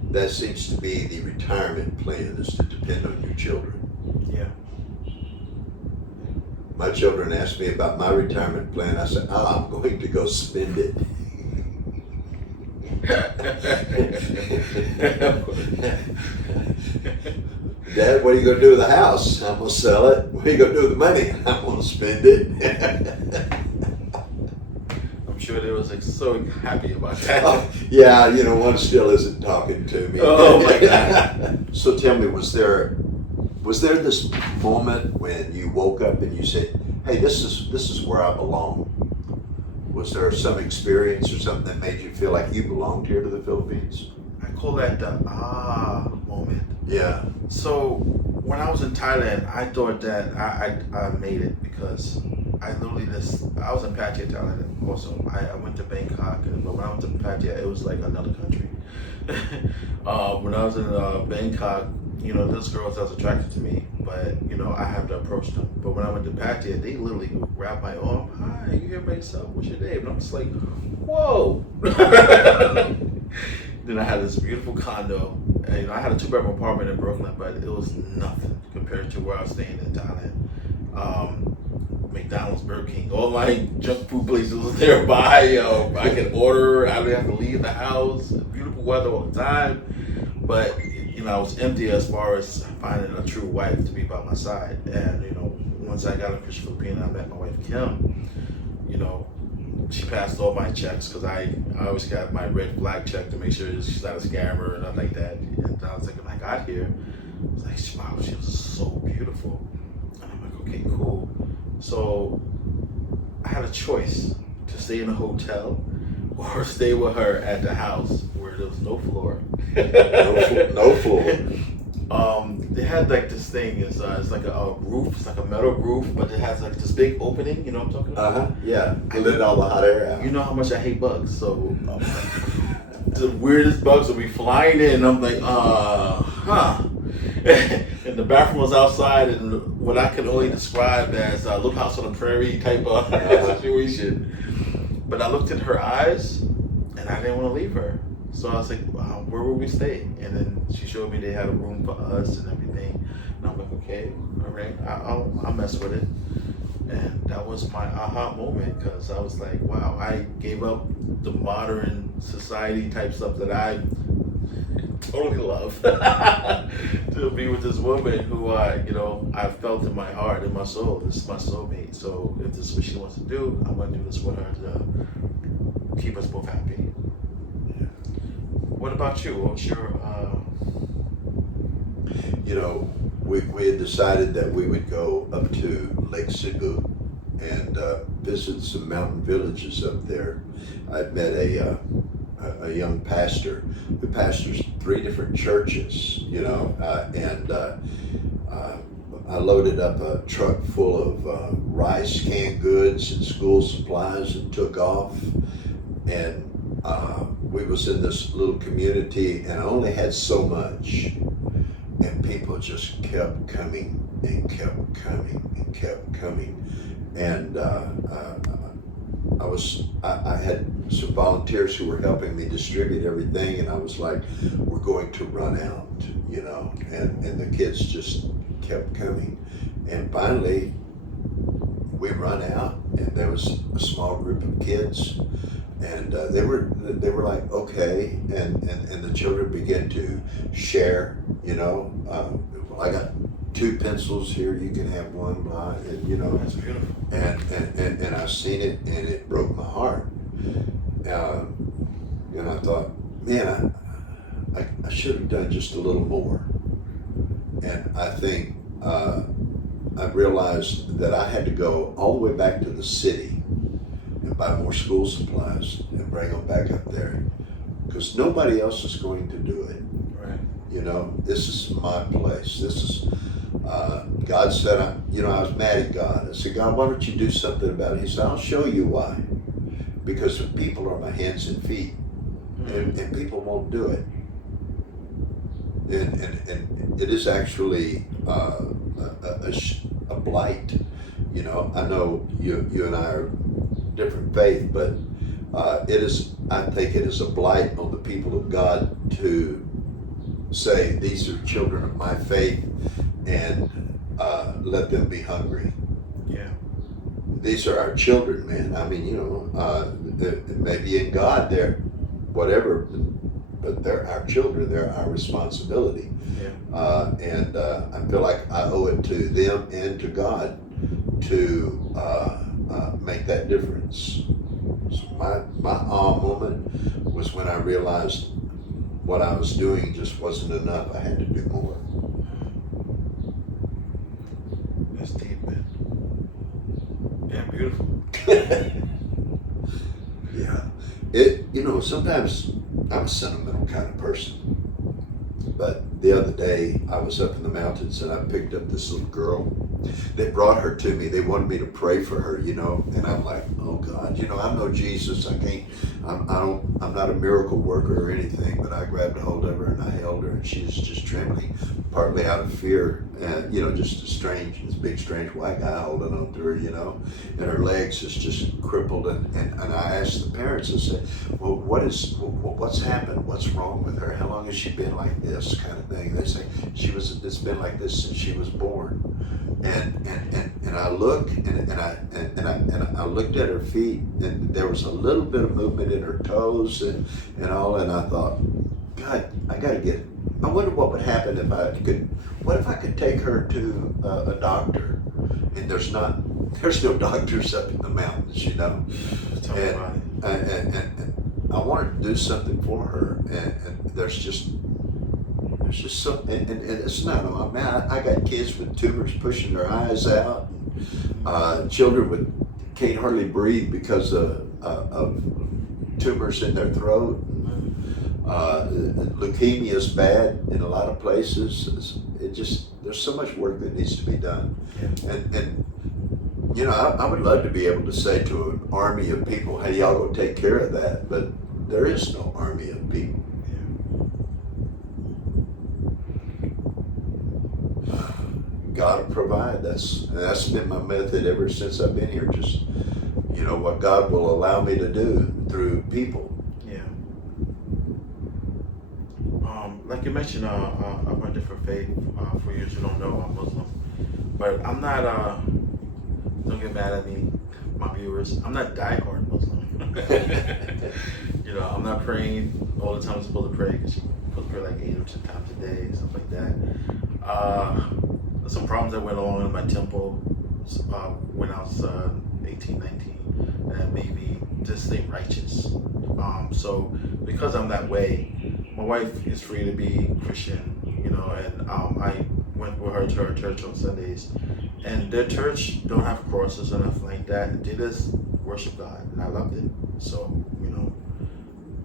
That seems to be the retirement plan, is to depend on your children. Yeah. My children ask me about my retirement plan. I said, "Oh, I'm going to go spend it." Dad, what are you going to do with the house? I'm going to sell it. What are you going to do with the money? I'm going to spend it. I'm sure they was like so happy about that. Oh, yeah, you know, one still isn't talking to me. Oh my God. So tell me, was there this moment when you woke up and you said, "Hey, this is where I belong"? Was there some experience or something that made you feel like you belonged here to the Philippines? I call that the moment. Yeah. So when I was in Thailand, I thought that I made it because I was in Pattaya, Thailand also. I went to Bangkok, but when I went to Pattaya, it was like another country. When I was in Bangkok, you know, those girls that was attracted to me, but you know, I have to approach them. But when I went to Pattaya, they literally would grab my arm. "Hi, you here by yourself? What's your name?" And I'm just like, whoa. Then I had this beautiful condo. And, you know, I had a 2-bedroom apartment in Brooklyn, but it was nothing compared to where I was staying in Thailand. McDonald's, Burger King, all my junk food places was nearby. I could order. I didn't have to leave the house. Beautiful weather all the time. But you know, I was empty as far as finding a true wife to be by my side. And you know, once I got a Christian Filipina, I met my wife Kim. You know, she passed all my checks because I always got my red flag check to make sure she's not a scammer or nothing like that. And I was like, when I got here, I was like, wow, she was so beautiful. And I'm like, okay, cool. So I had a choice to stay in a hotel or stay with her at the house where there was no floor. No floor. They had like this thing. It's like a roof. It's like a metal roof, but it has like this big opening. You know what I'm talking about? Yeah. I let all the hot air out. You know how much I hate bugs, so the weirdest bugs will be flying in. I'm like, and the bathroom was outside, and what I can only describe as a Little House on the Prairie type of situation. But I looked in her eyes, and I didn't want to leave her. So I was like, wow, where will we stay? And then she showed me they had a room for us and everything. And I'm like, okay, all right, I'll mess with it. And that was my aha moment, because I was like, wow, I gave up the modern society type stuff that I totally love to be with this woman who I felt in my heart and my soul. This is my soulmate. So if this is what she wants to do, I'm going to do this with her to keep us both happy. What about you? What's your You know, we had decided that we would go up to Lake Cebu and visit some mountain villages up there. I'd met a young pastor who pastors 3 different churches, you know, and I loaded up a truck full of rice, canned goods, and school supplies and took off. And we was in this little community, and I only had so much, and people just kept coming and kept coming and kept coming. And I had some volunteers who were helping me distribute everything, and I was like, we're going to run out, you know, and the kids just kept coming. And finally we run out, and there was a small group of kids, and they were like, okay, and the children began to share, you know, I got 2 pencils here, you can have one, blah, and you know, That's beautiful. and I seen it, and it broke my heart. And I thought, man, I should have done just a little more. And I think I realized that I had to go all the way back to the city and buy more school supplies and bring them back up there, because nobody else is going to do it. Right. You know, this is my place. This is, God said, I was mad at God. I said, God, why don't you do something about it? He said, I'll show you why. Because the people are my hands and feet, and people won't do it. And it is actually a blight. You know, I know you and I are different faith, but I think it is a blight on the people of God to say these are children of my faith, and let them be hungry. Yeah. These are our children, man. I mean, maybe in God they're whatever, but they're our children. They're our responsibility. Yeah. And I feel like I owe it to them and to God to make that difference. So my aha moment was when I realized what I was doing just wasn't enough. I had to do more. That's deep, man. Yeah, beautiful. Yeah. Sometimes I'm a sentimental kind of person. But the other day I was up in the mountains and I picked up this little girl. They brought her to me. They wanted me to pray for her, and I'm like, oh God, I know Jesus. I'm not a miracle worker or anything, but I grabbed a hold of her and I held her, and she was just trembling, partly out of fear, and just this big strange white guy holding on to her, and her legs is just crippled, and I asked the parents, I said, well, what's happened? What's wrong with her? How long has she been like this, kind of thing? They say it's been like this since she was born. And I look and I looked at her feet, and there was a little bit of movement in her toes and all, and I thought, God, I wonder what would happen what if I could take her to a doctor, and there's no doctors up in the mountains, Tell me about it. and I wanted to do something for her, and there's just some, and it's not, I got kids with tumors pushing their eyes out, children can't hardly breathe because of tumors in their throat. Leukemia is bad in a lot of places. There's so much work that needs to be done. Yeah. And I would love to be able to say to an army of people, hey, y'all go take care of that, but there is no army of people. God will provide. That's been my method ever since I've been here. Just what God will allow me to do through people. Yeah. Like you mentioned, I'm a different faith. For you who don't know, I'm Muslim, but I'm not. Don't get mad at me, my viewers. I'm not diehard Muslim. I'm not praying all the time I'm supposed to pray, because you're supposed to pray like 8 or 10 times a day, stuff like that. There's some problems that went along in my temple when I was 18, 19, and made me just stay righteous. So because I'm that way, my wife is free to be Christian, and I went with her to her church on Sundays, and their church don't have crosses or nothing like that. They just worship God, and I loved it. So,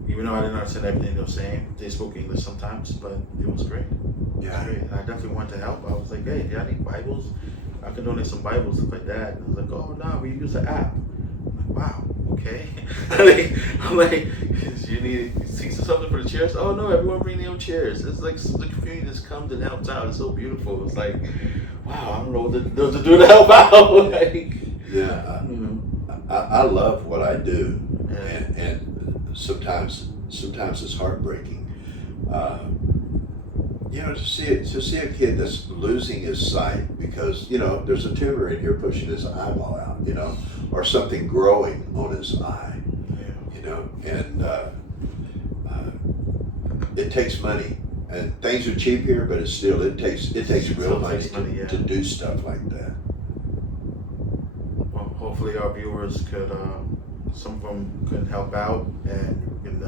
even though I didn't understand everything they were saying, they spoke English sometimes, but it was great. Yeah. Great. And I definitely wanted to help. I was like, hey, do y'all need Bibles? I can donate some Bibles, stuff like that. And I was like, oh, no, we use the app. I'm like, wow, okay. I'm like, you need seats or something for the chairs? Oh, no, everyone bring their own chairs. It's like the community just comes and helps out. It's so beautiful. It's like, wow, I don't know what to do to help out. Yeah, I love what I do, Yeah. and sometimes it's heartbreaking. To see a kid that's losing his sight because there's a tumor in here pushing his eyeball out, or something growing on his eye, and it takes money, and things are cheap here, but it takes real money to do stuff like that. Well, hopefully our viewers could, some of them could help out, and we can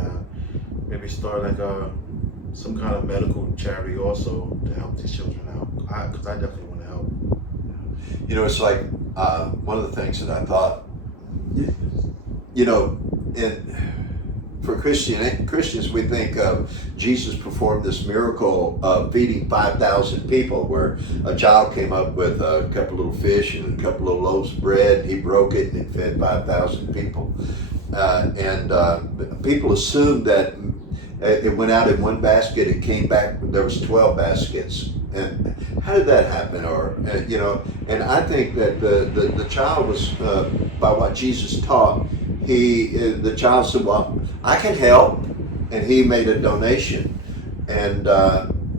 maybe start like some kind of medical charity also to help these children out. Because I definitely want to help. It's like one of the things that I thought, you know, for Christians, we think of Jesus performed this miracle of feeding 5,000 people, where a child came up with a couple little fish and a couple of loaves of bread. He broke it and it fed 5,000 people. People assumed that it went out in one basket. It came back. There was 12 baskets. And how did that happen? Or and I think that the child was by what Jesus taught. The child said, "Well, I can help," and he made a donation. And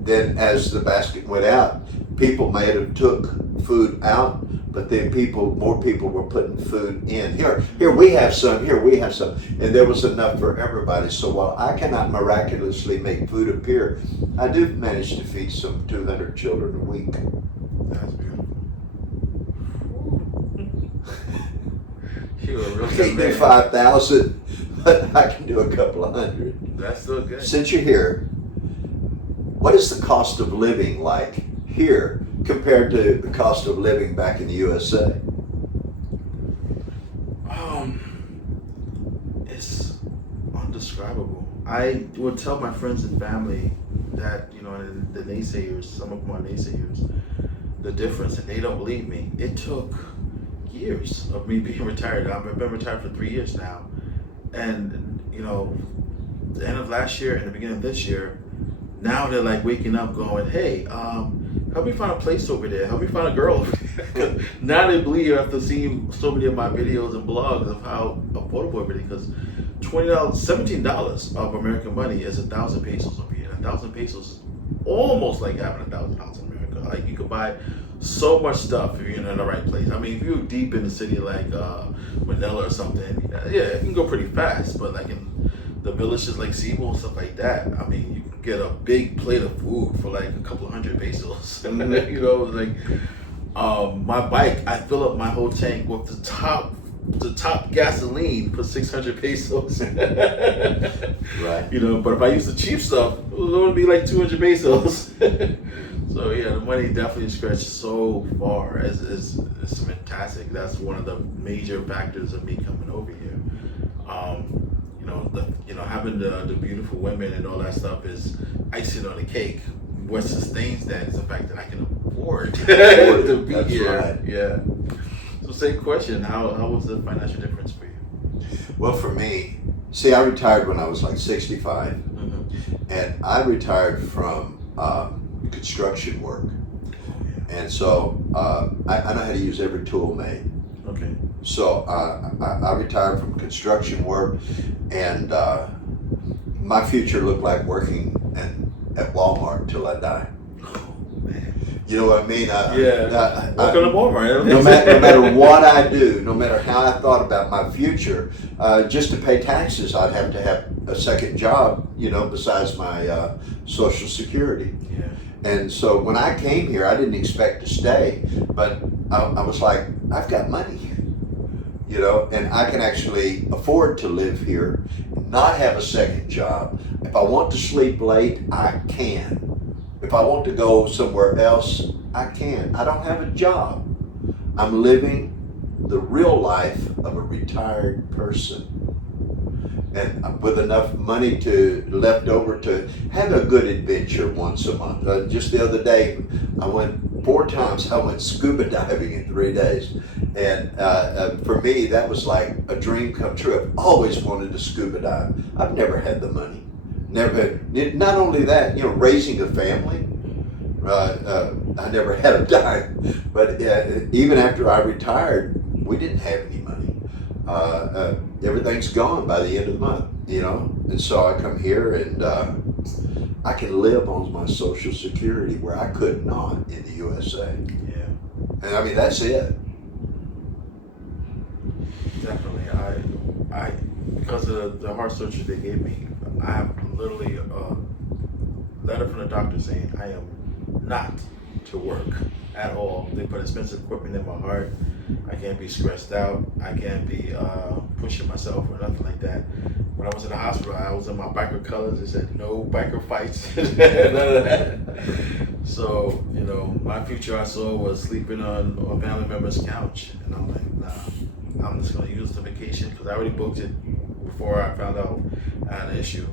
then, as the basket went out, people may have took food out, but then more people were putting food in. Here we have some. Here we have some, and there was enough for everybody. So while I cannot miraculously make food appear, I do manage to feed some 200 children a week. That's beautiful. You were I really can't do 5,000, but I can do a couple of hundred. That's so good. Since you're here, what is the cost of living like here compared to the cost of living back in the USA? It's undescribable. I would tell my friends and family that, and the naysayers, some of them are naysayers, the difference, and they don't believe me. It took years of me being retired. I've been retired for 3 years now, and the end of last year and the beginning of this year, now they're like waking up going, hey, help me find a place over there, help me find a girl over there. Now they believe after seeing so many of my videos and blogs of how affordable everything, because $20, $17 of American money is 1,000 pesos over here. 1,000 pesos is almost like having $1,000 in America. Like, you could buy so much stuff if you're in the right place. I mean, if you're deep in the city like Manila or something, yeah, it can go pretty fast. But like in the villages like Cebu and stuff like that, I mean, you can get a big plate of food for like a couple of hundred pesos. My bike, I fill up my whole tank with the top gasoline for 600 pesos. Right. But if I use the cheap stuff, it would only be like 200 pesos. So yeah, the money definitely stretched so far. It's fantastic. That's one of the major factors of me coming over here. Having the beautiful women and all that stuff is icing on the cake. What sustains that is the fact that I can afford to be That's here. right. Yeah. So same question. How was the financial difference for you? Well, for me, see, I retired when I was like 65, and I retired from construction work, and so I know how to use every tool made. Okay. So I retired from construction work, and my future looked like working at Walmart till I die. Oh man. You know what I mean? Working at Walmart. No matter what I do, no matter how I thought about my future, just to pay taxes, I'd have to have a second job, besides my Social Security. Yeah. And so when I came here, I didn't expect to stay, but I was like, I've got money, and I can actually afford to live here, not have a second job. If I want to sleep late, I can. If I want to go somewhere else, I can. I don't have a job. I'm living the real life of a retired person, and with enough money left over to have a good adventure once a month. Just the other day, I went 4 times. I went scuba diving in 3 days, and for me, that was like a dream come true. I've always wanted to scuba dive. I've never had the money. Never. Not only that, raising a family. I never had a dime, but even after I retired, we didn't have any money. Everything's gone by the end of the month, and so I come here and I can live on my Social Security where I could not in the USA. Yeah. And I mean, that's it. Definitely. I because of the heart surgery they gave me, I have literally a letter from the doctor saying I am not to work at all. They put expensive equipment in my heart. I can't be stressed out. I can't be pushing myself or nothing like that. When I was in the hospital, I was in my biker colors. They said no biker fights, none of that. So, my future I saw was sleeping on a family member's couch, and I'm like, nah, I'm just going to use the vacation because I already booked it before I found out I had an issue.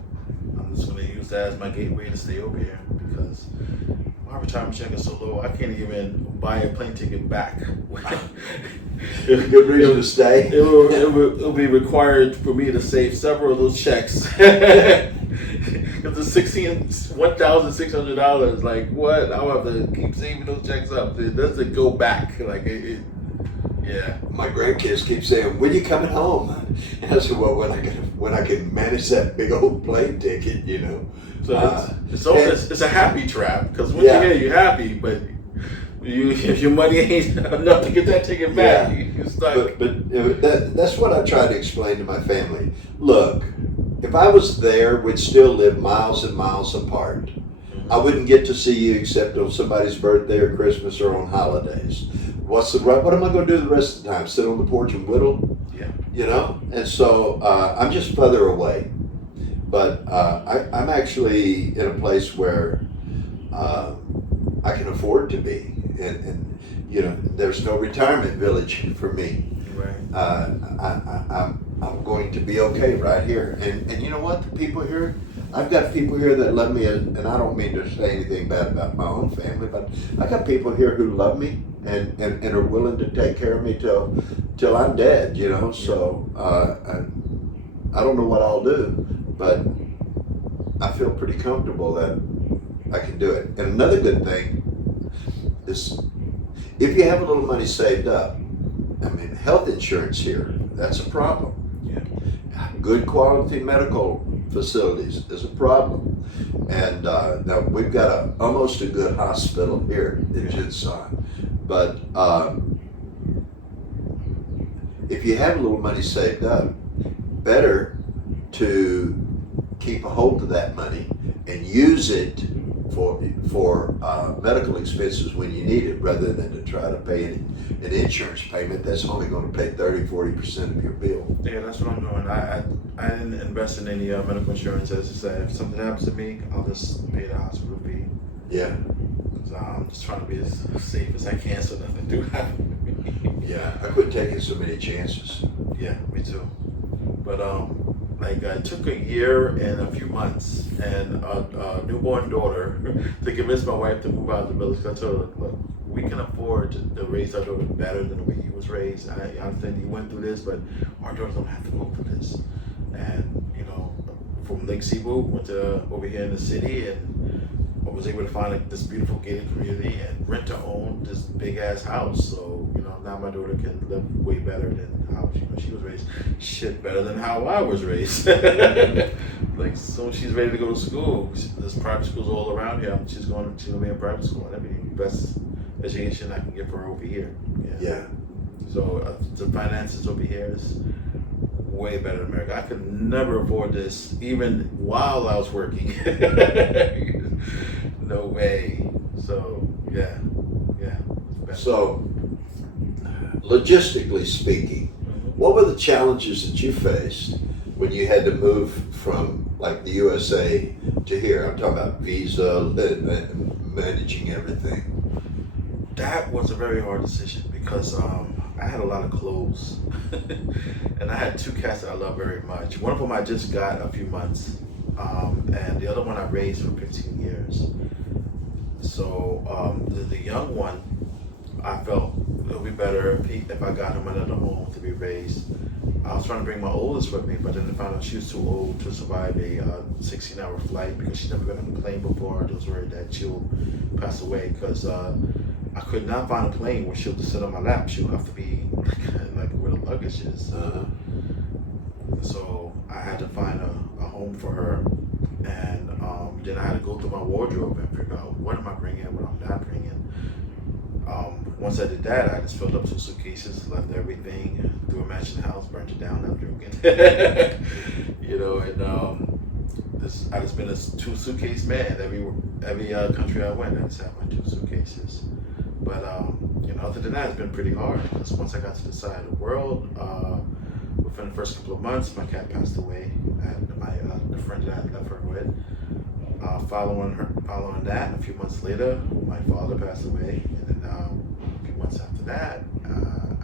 I'm just going to use that as my gateway to stay over here because my retirement check is so low, I can't even buy a plane ticket back. Good reason to stay. It'll be required for me to save several of those checks. Because the $1,600, like what? I'll have to keep saving those checks up. It doesn't go back. Like yeah. My grandkids keep saying, "When you coming home?" And I said, "Well, when I can manage that big old plane ticket, you know." So it's a happy trap because once you're here, you're happy, but if your money ain't enough to get that ticket back, you're stuck. But that's what I try to explain to my family. Look, if I was there, we'd still live miles and miles apart. I wouldn't get to see you except on somebody's birthday or Christmas or on holidays. What am I going to do the rest of the time? Sit on the porch and whittle? Yeah. You know? And so I'm just further away. But I'm actually in a place where I can afford to be. And you know, there's no retirement village for me. Right. I'm going to be okay right here. And you know what? The people here, I've got people here that love me, and I don't mean to say anything bad about my own family, but I got people here who love me and are willing to take care of me till I'm dead, you know. So I don't know what I'll do, but I feel pretty comfortable that I can do it. And another good thing is if you have a little money saved up, I mean, health insurance here, that's a problem. Yeah. Good quality medical facilities is a problem. And now we've got almost a good hospital here in Jinsan. But if you have a little money saved up, better to keep a hold of that money and use it for medical expenses when you need it, rather than to try to pay an insurance payment that's only going to pay 30-40% of your bill. Yeah, that's what I'm doing. I didn't invest in any medical insurance. As I said, if something happens to me, I'll just pay the hospital fee. Yeah. So I'm just trying to be as safe as I can so nothing do happen to me. Yeah, I quit taking so many chances. Yeah, me too. But like it took a year and a few months and a newborn daughter to convince my wife to move out of the village. I told her, look, we can afford to raise our daughter better than the way you was raised. I understand you went through this, but our daughters don't have to go through this. And you know, from Lake Cebu, went to over here in the city, and I was able to find like this beautiful gated community and rent to own this big ass house. So you know, now my daughter can live way better than how she was raised. Shit, better than how I was raised. Like, so she's ready to go to school. There's private schools all around here. She's gonna be in private school, and everything. Best education I can get for her over here. Yeah. So the finances over here is way better than America. I could never afford this, even while I was working. No way. So yeah. So, logistically speaking, what were the challenges that you faced when you had to move from like the USA to here? I'm talking about visa and managing everything. That was a very hard decision because I had a lot of clothes and I had two cats that I love very much. One of them I just got a few months and the other one I raised for 15 years. So the young one, I felt it would be better if I got him another home to be raised. I was trying to bring my oldest with me, but then I found out she was too old to survive a 16-hour flight because she'd never been on a plane before. I was worried that she'll pass away because I could not find a plane where she'll just sit on my lap. She'll have to be like where the luggage is. So I had to find a home for her, and then I had to go through my wardrobe and figure out what am I bringing, what I'm not bringing. Once I did that, I just filled up 2 suitcases, left everything, threw a match in the house, burnt it down. I'm joking. You know, and I just been a 2 suitcase man. Every country I went, I just had my 2 suitcases. But you know, other than that, it's been pretty hard because once I got to the side of the world, within the first couple of months, my cat passed away. The friend that I left her with. Following that, a few months later, my father passed away, and then a few months after that,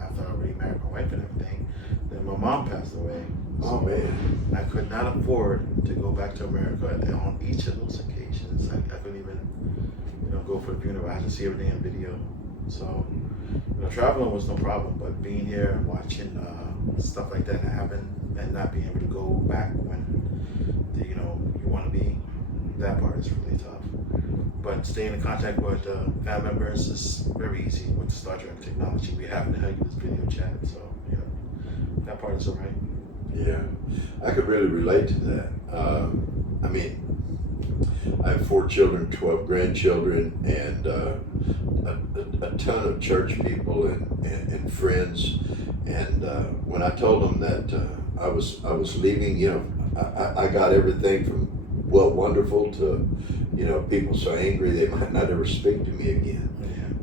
after I already married my wife and everything, Then my mom passed away. Oh man. I could not afford to go back to America. And on each of those occasions, I couldn't even, go for the funeral. I had to see everything in video. So, traveling was no problem, but being here and watching stuff like that happen and not being able to go back when you want to be, that part is really tough. But staying in contact with family members is very easy with the Star Trek technology. We happen to have this video chat, so that part is all right. Yeah, I could really relate to that. I mean, I have 4 children, 12 grandchildren, and a ton of church people and friends. And when I told them that I was leaving, I got everything from wonderful to people so angry they might not ever speak to me again.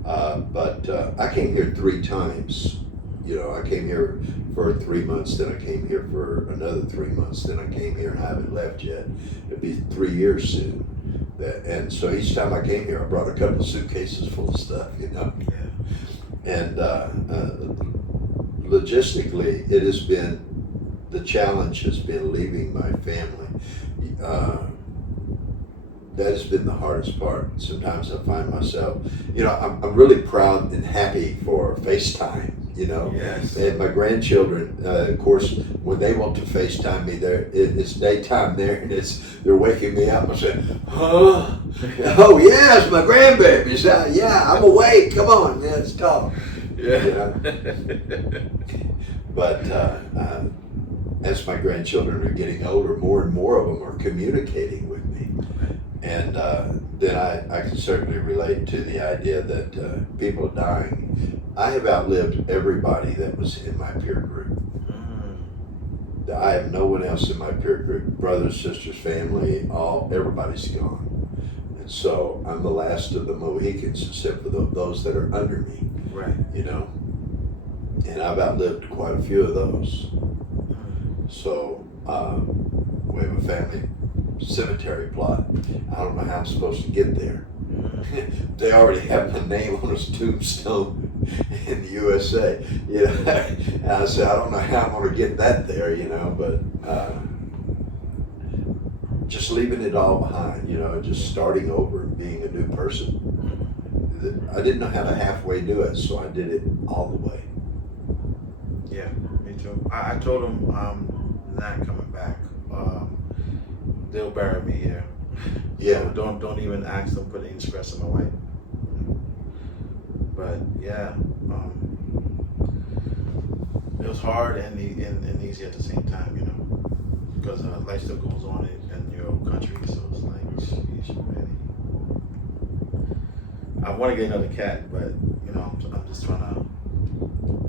But I came here 3 times. I came here for 3 months, then I came here for another 3 months, then I came here and I haven't left yet. It'll be 3 years soon. And so each time I came here, I brought a couple of suitcases full of stuff, And logistically, it has been, the challenge has been leaving my family. That has been the hardest part. Sometimes I find myself, I'm really proud and happy for FaceTime. Yes. And my grandchildren, of course, when they want to FaceTime me, it's daytime there, and they're waking me up and saying, "Huh? Oh yeah, it's my grandbabies. Yeah, I'm awake. Come on, let's talk." Yeah. But as my grandchildren are getting older, more and more of them are communicating with me, and then I can certainly relate to the idea that people are dying. I have outlived everybody that was in my peer group. I have no one else in my peer group. Brothers, sisters, family, everybody's gone. And so I'm the last of the Mohicans, except for those that are under me. Right. And I've outlived quite a few of those. So we have a family cemetery plot. I don't know how I'm supposed to get there. They already have my name on his tombstone in the USA, and I said, I don't know how I'm going to get that there, but just leaving it all behind, just starting over and being a new person. I didn't know how to halfway do it, so I did it all the way. Yeah, me too. I told them I'm not coming back. They'll bury me here. Yeah. So don't even ask them to put any stress on my wife. But yeah, it was hard and easy at the same time, because life still goes on in your own country. So it's like, geez, man. I want to get another cat, but I'm just trying to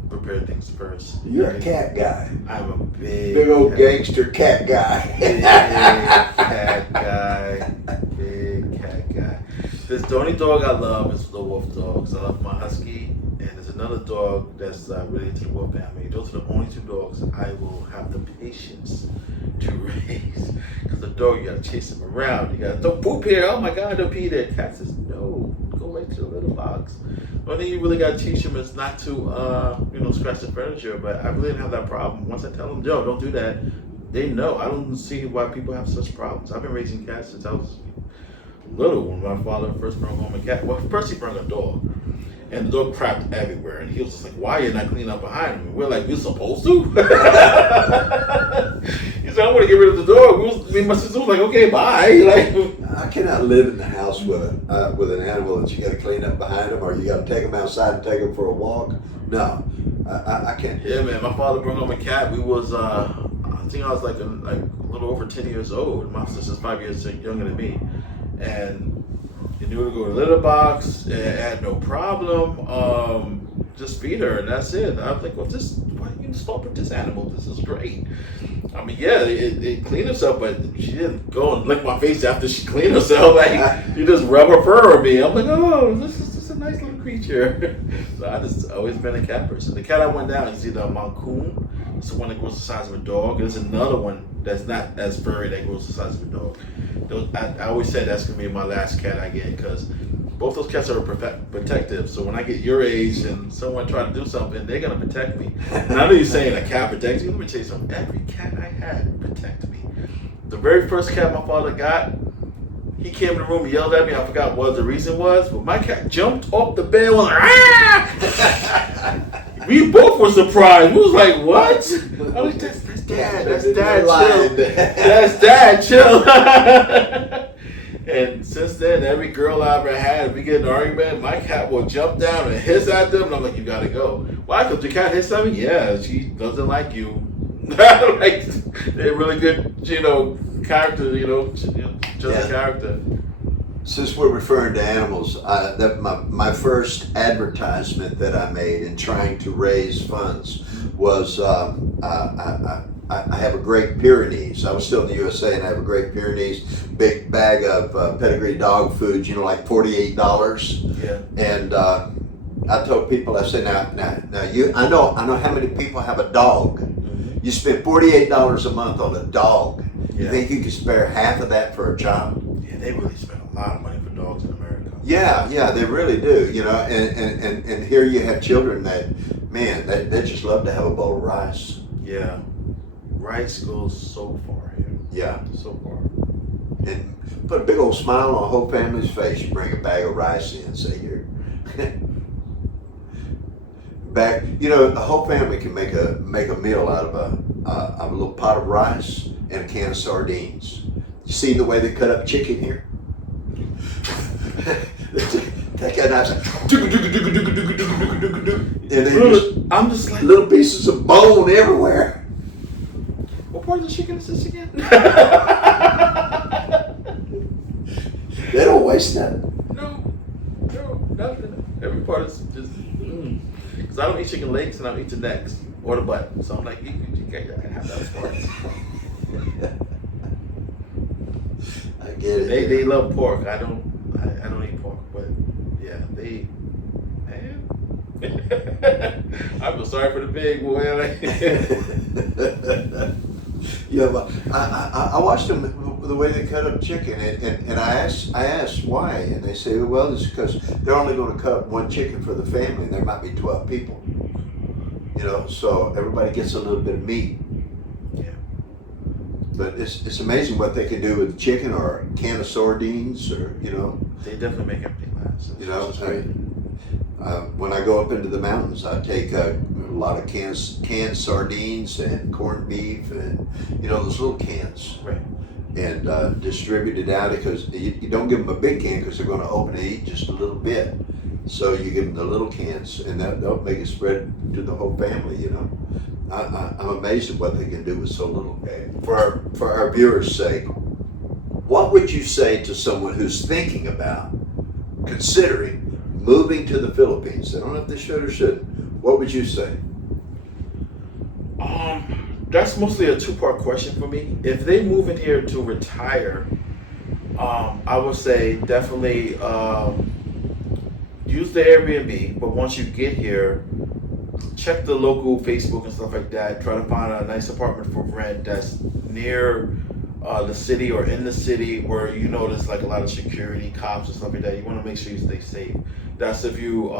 prepare things first. You're a cat guy. I'm a big old gangster cat guy. Big cat guy. Big cat guy. The only dog I love is the wolf dogs. I love my husky, and there's another dog that's related to the wolf family. Those are the only 2 dogs I will have the patience to raise. Because the dog, you gotta chase him around. You gotta, don't poop here. Oh my God, don't pee there. Cat says, no, go right to the little box. The only thing you really gotta teach him is not to, scratch the furniture. But I really didn't have that problem. Once I tell them, Joe, don't do that, they know. I don't see why people have such problems. I've been raising cats since I was little. When my father first brought home a cat, well, first he brought a dog, and the dog crapped everywhere, and he was just like, "Why are you not cleaning up behind him?" And we're like, "We're supposed to." He said, "I want to get rid of the dog." Me and my sister was like, "Okay, bye." Like, I cannot live in the house with an animal that you got to clean up behind them, or you got to take them outside and take them for a walk. No, I can't. Yeah, man. My father brought home a cat. We was, I think I was like a little over 10 years old. My sister's 5 years younger than me. And you knew to go to the litter box, and had no problem. Just feed her, and that's it. I was like, why do you stop with this animal? This is great. I mean, yeah, it cleaned herself, but she didn't go and lick my face after she cleaned herself. Like, you just rub her fur on me. I'm like, oh, this is just a nice little creature. So I just always been a cat person. The cat I went down is either a Malcoon. It's the one that grows the size of a dog. There's another one that's not as furry that grows the size of a dog. I always said that's gonna be my last cat I get, because both those cats are protective. So when I get your age and someone try to do something, they're gonna protect me. And I know you're saying a cat protects you. Let me tell you something. Every cat I had protected me. The very first cat my father got, he came in the room and yelled at me. I forgot what the reason was, but my cat jumped off the bed and was like, ah! We both were surprised. We was like, what? I was like, that's dad. That's dad. Chill. That's dad. Chill. And since then, every girl I ever had, if we get in an argument, my cat will jump down and hiss at them. And I'm like, you gotta go. Why? Because the cat hissed at me? Yeah, she doesn't like you. Like, they're really good, character, just a character. Since we're referring to animals, my first advertisement that I made in trying to raise funds was I have a Great Pyrenees. I was still in the USA, and I have a Great Pyrenees, big bag of pedigree dog food, like $48. Yeah. And I told people, I said, now I know how many people have a dog. Mm-hmm. You spend $48 a month on a dog. Yeah. You think you could spare half of that for a child? Yeah, they really spend a lot of money for dogs in America. Yeah, they really do. And here you have children that, man, they just love to have a bowl of rice. Yeah. Rice goes so far here. Yeah. So far. And put a big old smile on a whole family's face. You bring a bag of rice in and say, here. Back, the whole family can make a meal out of a little pot of rice and a can of sardines. You see the way they cut up chicken here? Take that knife, and then I'm just like, little pieces of bone everywhere. what part of the chicken is this again? They don't waste nothing. No, nothing. Every part is just. Because I don't eat chicken legs and I don't eat the necks or the butt. So I'm like, you can't have those parts. I get it. They love pork. I don't eat pork, but yeah, man. I feel sorry for the pig, boy. Yeah, but I watched them the way they cut up chicken, and I asked why, and they say, well, it's because they're only going to cut up one chicken for the family, and there might be 12 people. So everybody gets a little bit of meat. Yeah. But it's amazing what they can do with chicken or a can of sardines, or They definitely make everything last. When I go up into the mountains, I take a lot of canned sardines and corned beef, and those little cans, Right. and distribute it out, because you don't give them a big can because they're going to open and eat just a little bit. So you give them the little cans, and they'll make it spread to the whole family. I'm amazed at what they can do with so little. For our viewers' sake, what would you say to someone who's thinking about considering moving to the Philippines? They don't know if they should or shouldn't. What would you say? That's mostly a two-part question for me. If they move in here to retire, I would say definitely use the Airbnb. But once you get here, check the local Facebook and stuff like that. Try to find a nice apartment for rent that's near the city or in the city where there's like a lot of security, cops and stuff like that. You want to make sure you stay safe. That's if you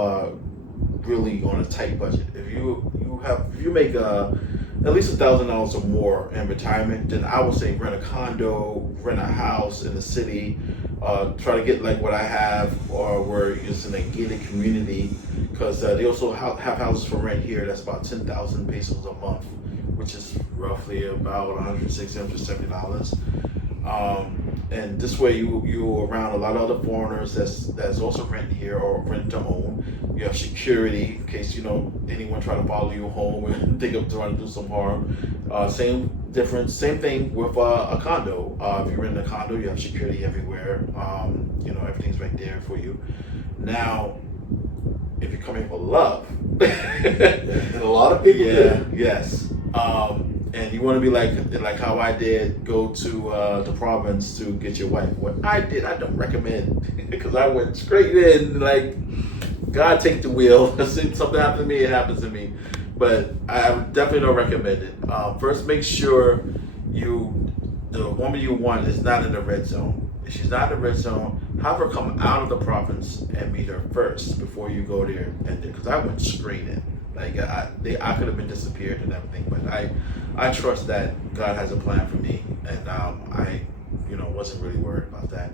really on a tight budget. If you make at least $1,000 or more in retirement, then I would say rent a condo, rent a house in the city. Try to get like what I have, or where it's in a gated community, because they also have houses for rent here. That's about 10,000 pesos a month, which is roughly about $160, $170. And this way you're around a lot of other foreigners that's also renting here or rent to own. You have security in case anyone try to follow you home and think of trying to do some harm. Same thing with a condo. If you rent a condo, you have security everywhere. Everything's right there for you. Now, if you're coming for love, And a lot of people do. yes. And you want to be like how I did, go to the province to get your wife. What I did, I don't recommend, because I went straight in like, God take the wheel. If something happens to me, it happens to me. But I definitely don't recommend it. First, make sure the woman you want is not in the red zone. If she's not in the red zone, have her come out of the province and meet her first before you go there. And because I went straight in, like I could have been disappeared and everything, but I trust that God has a plan for me, and I, wasn't really worried about that.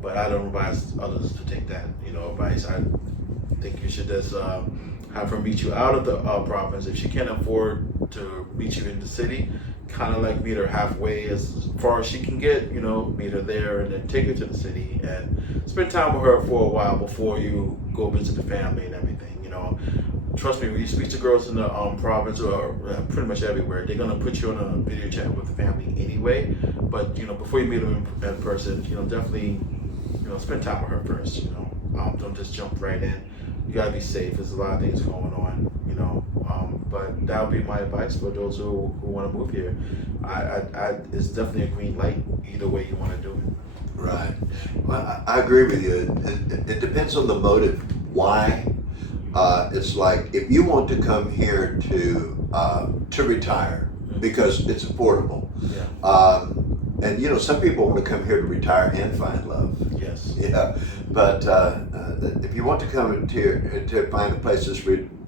But I don't advise others to take that, advice. I think you should just have her meet you out of the province. If she can't afford to meet you in the city, kind of like meet her halfway as far as she can get, meet her there and then take her to the city and spend time with her for a while before you go visit the family and everything, Trust me, when you speak to girls in the province or pretty much everywhere, they're gonna put you on a video chat with the family anyway. But before you meet them in person, definitely, spend time with her first. Don't just jump right in. You gotta be safe. There's a lot of things going on. But that would be my advice for those who want to move here. It's definitely a green light either way you want to do it. Right. Well, I agree with you. It depends on the motive. Why? It's like if you want to come here to retire because it's affordable. Yeah. And some people want to come here to retire and find love. Yes. Yeah. But if you want to come to find a place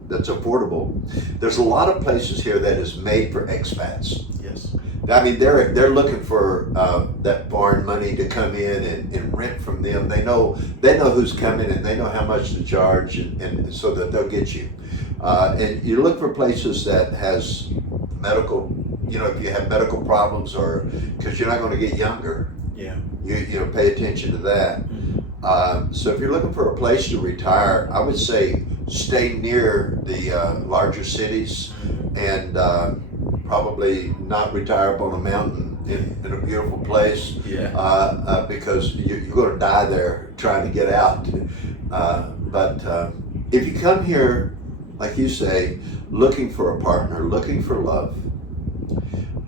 that's affordable, there's a lot of places here that is made for expats. Yes. I mean, they're looking for that foreign money to come in and rent from them. They know who's coming and they know how much to charge, and so that they'll get you. And you look for places that has medical. If you have medical problems, or because you're not going to get younger. Yeah. You pay attention to that. So if you're looking for a place to retire, I would say stay near the larger cities, and probably not retire up on a mountain in a beautiful place. Yeah. Because you're going to die there trying to get out. But if you come here, like you say, looking for a partner, looking for love,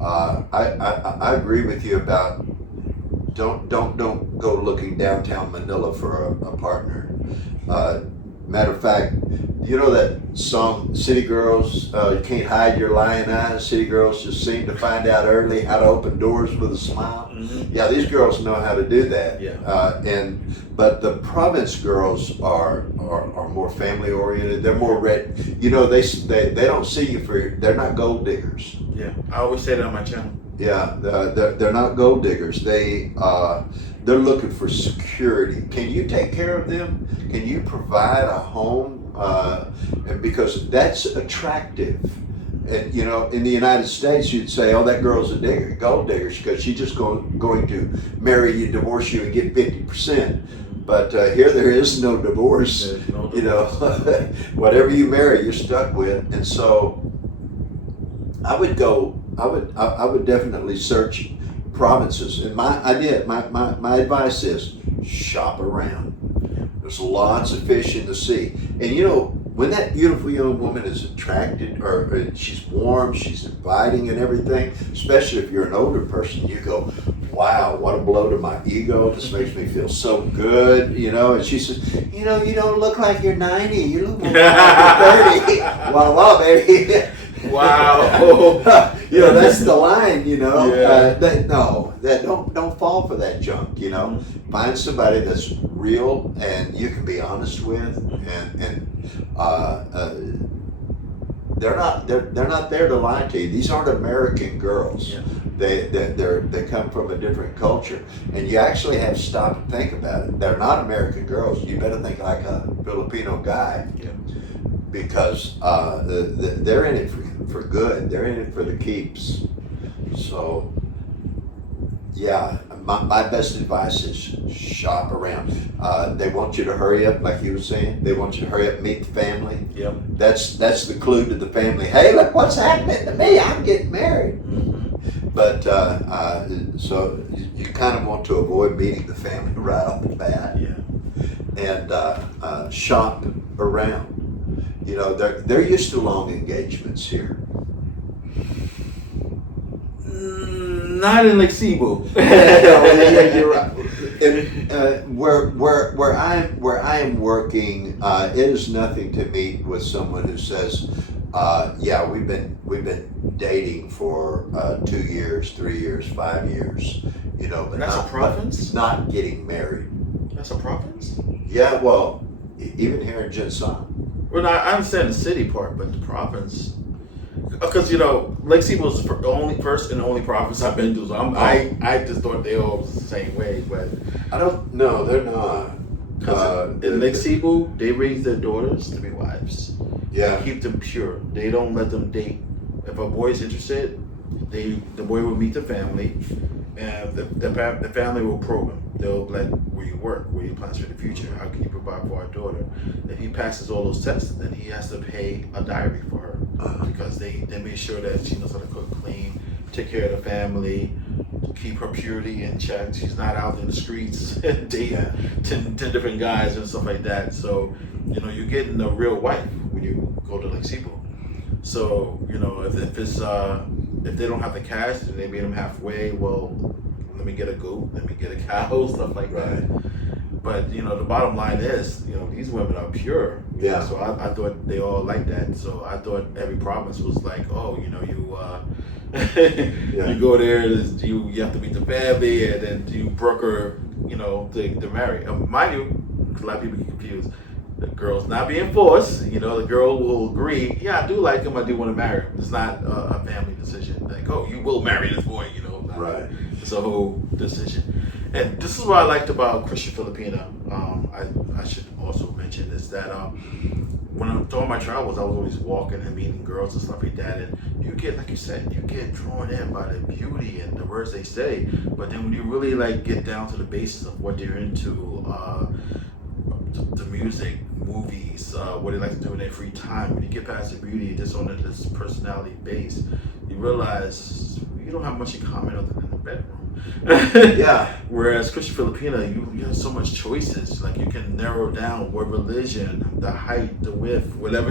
I agree with you about don't go looking downtown Manila for a partner. Matter of fact, that song, City Girls, you can't hide your lying eyes. City girls just seem to find out early how to open doors with a smile. Mm-hmm. Yeah, these girls know how to do that. Yeah. But the province girls are more family oriented. They're more red. They don't see you they're not gold diggers. Yeah. I always say that on my channel. Yeah, they're not gold diggers. They're looking for security. Can you take care of them? Can you provide a home? And because that's attractive. And in the United States, you'd say, "Oh, that girl's a digger, gold digger, because she's just going to marry you, divorce you, and get 50%." But here, there is no divorce. There's no divorce. Whatever you marry, you're stuck with. And so, I would definitely search provinces. And my advice is shop around. There's lots of fish in the sea. And when that beautiful young woman is attracted, or she's warm, she's inviting and everything, especially if you're an older person, you go, wow, what a blow to my ego. This makes me feel so good, And she says, you don't look like you're 90. You look more like you're 30. Wow, baby. Wow. That's the line, Yeah. Don't fall for that junk, Find somebody that's real and you can be honest with, and they're not there to lie to you. These aren't American girls. Yeah. They come from a different culture, and you actually have to stop and think about it. They're not American girls. You better think like a Filipino guy. Yeah. Because they're in it for good. They're in it for the keeps. So, yeah, my best advice is shop around. They want you to hurry up, like you were saying. They want you to hurry up and meet the family. Yep. That's the clue to the family. Hey, look what's happening to me. I'm getting married. Mm-hmm. But so you kind of want to avoid meeting the family right off the bat. Yeah. And shop around. They're used to long engagements here. Not in Lake Cebu. Yeah, you're right. Where I am working, it is nothing to meet with someone who says, "Yeah, we've been dating for 2 years, 3 years, 5 years," you know, but And that's a province? not getting married. That's a province? Yeah, well, even here in Jinsan. Well, I understand the city part, but the province, because Lake Seabold was the first and only province I've been to. So I just thought they all was the same way, but I don't know, they're not. Because in Lake Seabold, they raise their daughters to be wives. Yeah. They keep them pure. They don't let them date. If a boy is interested, the boy will meet the family, and the family will probe him. They'll be like, where you work, where you plans for the future, how can you provide for our daughter? If he passes all those tests, then he has to pay a diary for her, because they make sure that she knows how to cook, clean, take care of the family, keep her purity in check. She's not out in the streets dating 10 different guys and stuff like that. So, you're getting a real wife when you go to Lake Seabold. So, if they don't have the cash and they meet them halfway, well, let me get a goat, let me get a cow, stuff like that. But, the bottom line is, these women are pure. Yeah. So I thought they all like that. So I thought every province was like, oh, you you go there, you have to meet the family, and then you broker, to marry. Mind you, a lot of people get confused. The girl's not being forced. The girl will agree. Yeah, I do like him. I do want to marry him. It's not a family decision. Like, oh, you will marry this boy. Right. It's a whole decision. And this is what I liked about Christian Filipina. I should also mention is that when I'm doing my travels, I was always walking and meeting girls and stuff like that. And you get, like you said, you get drawn in by the beauty and the words they say. But then when you really get down to the basis of what they're into, the music, movies, what they like to do in their free time, when you get past the beauty just on this personality base, you realize you don't have much in common other than the bedroom. Yeah. Whereas Christian Filipina, you have so much choices. Like, you can narrow down what religion, the height, the width, whatever.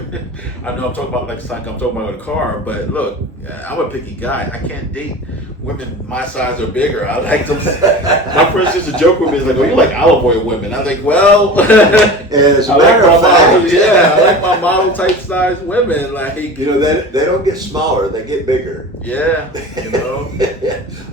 I know I'm talking about I'm talking about a car, but look, I'm a picky guy. I can't date women my size or bigger. I like them. My friends used to joke with me, like, "Oh, you like olive oil women?" I was like, "Well, as a matter of fact, I like my model type size women. Like, they don't get smaller; they get bigger. Yeah,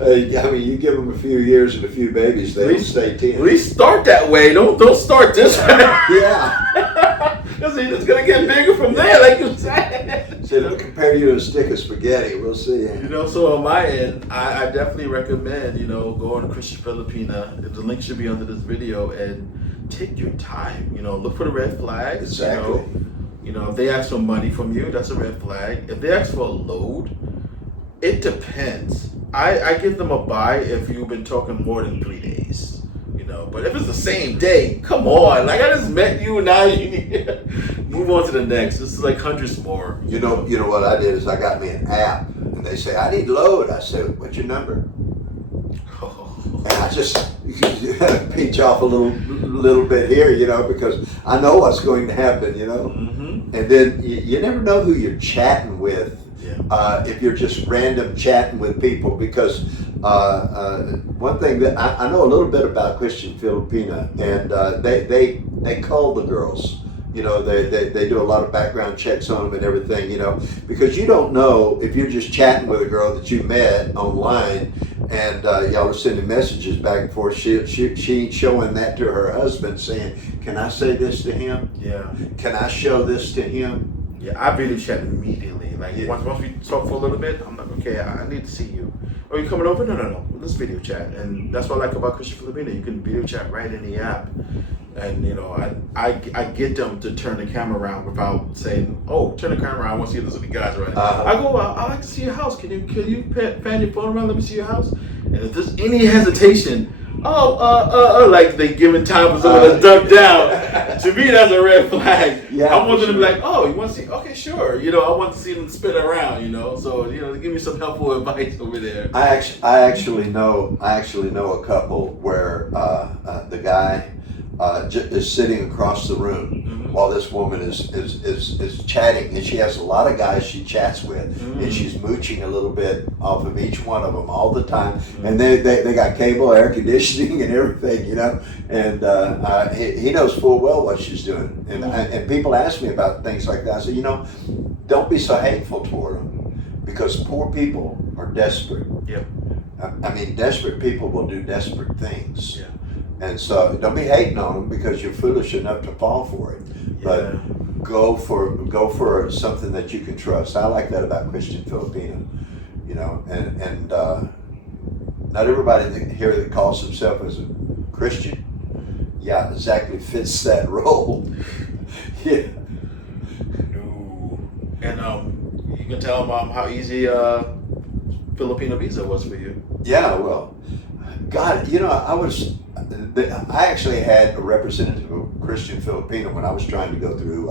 I mean, you give them a few years and a few babies, they will stay 10. At least start that way. Don't start this way. Yeah. Because it's gonna get bigger from there, like you said. So they'll compare you to a stick of spaghetti. We'll see. So on my end, I definitely recommend, going to Christian Filipina. The link should be under this video, and take your time. Look for the red flags. Exactly. If they ask for money from you, that's a red flag. If they ask for a load, it depends. I give them a buy if you've been talking more than 3 days. But if it's the same day, come on. Like, I just met you, and now you need to move on to the next. This is like hundreds more. You know what I did is I got me an app, and they say, I need load. I said, what's your number? And I just pinch off a little bit here, because I know what's going to happen, Mm-hmm. And then you never know who you're chatting with. Yeah. If you're just random chatting with people, because one thing that I know a little bit about Christian Filipina, and they call the girls. They do a lot of background checks on them and everything, because you don't know if you're just chatting with a girl that you met online, and y'all are sending messages back and forth. She showing that to her husband, saying, "Can I say this to him? Yeah. Can I show this to him?" Yeah, I video chat immediately. Like, once we talk for a little bit, I'm like, okay, I need to see you. Oh, you coming over? No. Let's video chat. And that's what I like about Christian Filipina. You can video chat right in the app. And, I get them to turn the camera around without saying, oh, turn the camera around. I want to see this with the guys right now. I go, I like to see your house. Can you pan your phone around? Let me see your house. And if there's any hesitation, like they giving time for someone to duck down. To me, that's a red flag. Yeah, I want them to be like, oh, you want to see? Okay, sure. I want to see them spin around. So give me some helpful advice over there. I actually know a couple where the guy is sitting across the room while this woman is chatting, and she has a lot of guys she chats with, and she's mooching a little bit off of each one of them all the time, and they got cable, air conditioning, and everything, and he knows full well what she's doing, and people ask me about things like that. I say, don't be so hateful toward them, because poor people are desperate. Yep. I mean, desperate people will do desperate things. Yeah. And so don't be hating on them because you're foolish enough to fall for it. Yeah. But go for something that you can trust. I like that about Christian Filipina, you know, and not everybody here that calls himself as a Christian, yeah, exactly fits that role. Yeah. No. And you can tell them how easy Filipino visa was for you. Yeah, well, God, you know, I actually had a representative of Christian Filipino when I was trying to go through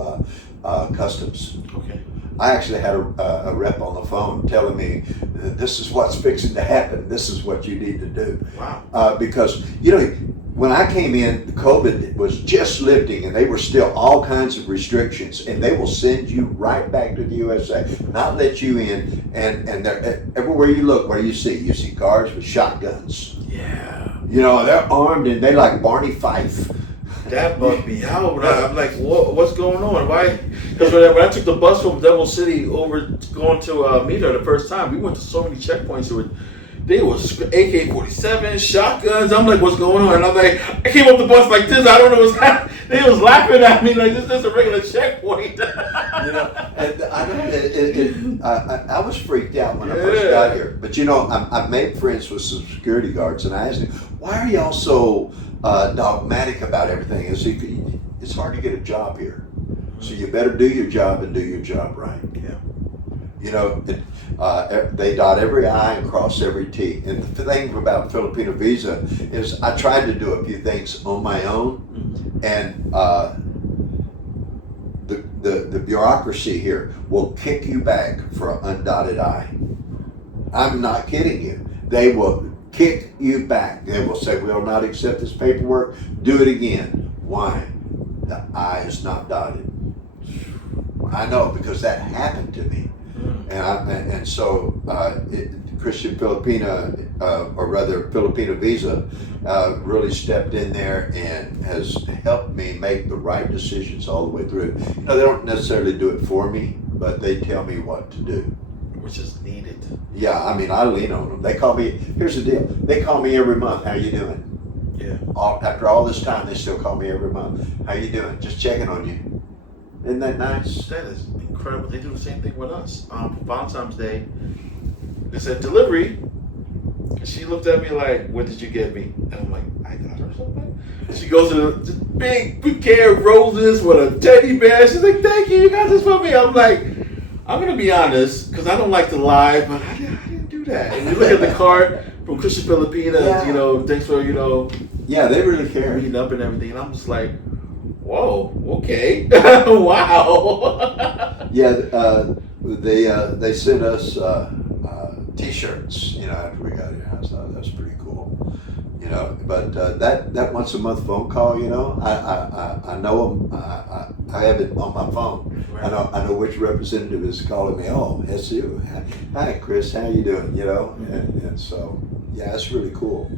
customs. Okay. I actually had a rep on the phone telling me, this is what's fixing to happen. This is what you need to do. Wow. Because, you know, when I came in, COVID was just lifting and they were still all kinds of restrictions, and they will send you right back to the USA, not let you in. And everywhere you look, what do you see? You see cars with shotguns. Yeah. You know, they're armed and they like Barney Fife. That bugged me out. I'm like, what's going on? Why? Because when I took the bus from Devil City over going to meet her the first time, we went to so many checkpoints. They was AK-47, shotguns. I'm like, what's going on? And I'm like, I came up the bus like this. I don't know what's happening. They was laughing at me like, this is a regular checkpoint. You know, and I know I was freaked out when I first got here. But you know, I made friends with some security guards, and I asked them, why are y'all so dogmatic about everything? It's hard to get a job here, so you better do your job and do your job right. Yeah. You know, they dot every I and cross every T. And the thing about Filipino visa is I tried to do a few things on my own, and the bureaucracy here will kick you back for an undotted I. I'm not kidding you. They will kick you back. They will say, we will not accept this paperwork. Do it again. Why? The I is not dotted. I know, because that happened to me. And so Christian Filipina, or rather Filipina Visa, really stepped in there and has helped me make the right decisions all the way through. You know, they don't necessarily do it for me, but they tell me what to do. Which is needed. Yeah, I mean, I lean on them. They call me, here's the deal, they call me every month, how you doing? Yeah. After all this time, they still call me every month. How you doing? Just checking on you. Isn't that nice? That is incredible. They do the same thing with us. Valentine's Day, they said delivery. And she looked at me like, what did you get me? And I'm like, I got her something. She goes to the big bouquet of roses with a teddy bear. She's like, thank you, you got this for me. I'm like, I'm going to be honest, because I don't like to lie, but I didn't do that. And you look at the card from Christian Filipina, Yeah. you know, thanks for, you know, Yeah, they really care. reading up and everything. And I'm just like, whoa, okay. Wow. Yeah, they sent us T-shirts, you know, after we got here. I thought that's pretty cool, you know. But that once a month phone call, you know, I know them. I have it on my phone. Right. I know which representative is calling me. Oh, it's you. Hi, Chris. How you doing? You know, and so yeah, it's really cool.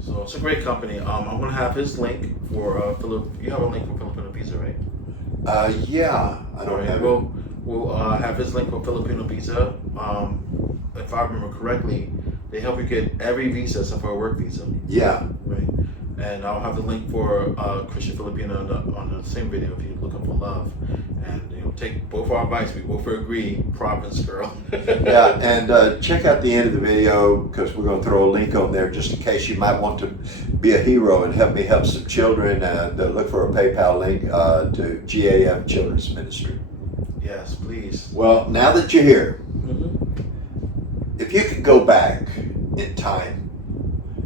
So it's a great company. I'm gonna have his link for Philip. You have a link for Filipino Visa, right? Yeah, I don't have it. We'll have his link for Filipino Visa. If I remember correctly, they help you get every visa except for a work visa. Yeah. Right. And I'll have the link for Christian Filipina on the same video if you're looking for love. And you know, take both our advice. We both agree. Province girl. Yeah, and check out the end of the video, because we're going to throw a link on there just in case you might want to be a hero and help me help some children. Look for a PayPal link to GAF Children's Ministry. Yes, please. Well, now that you're here, Mm-hmm. if you could go back in time,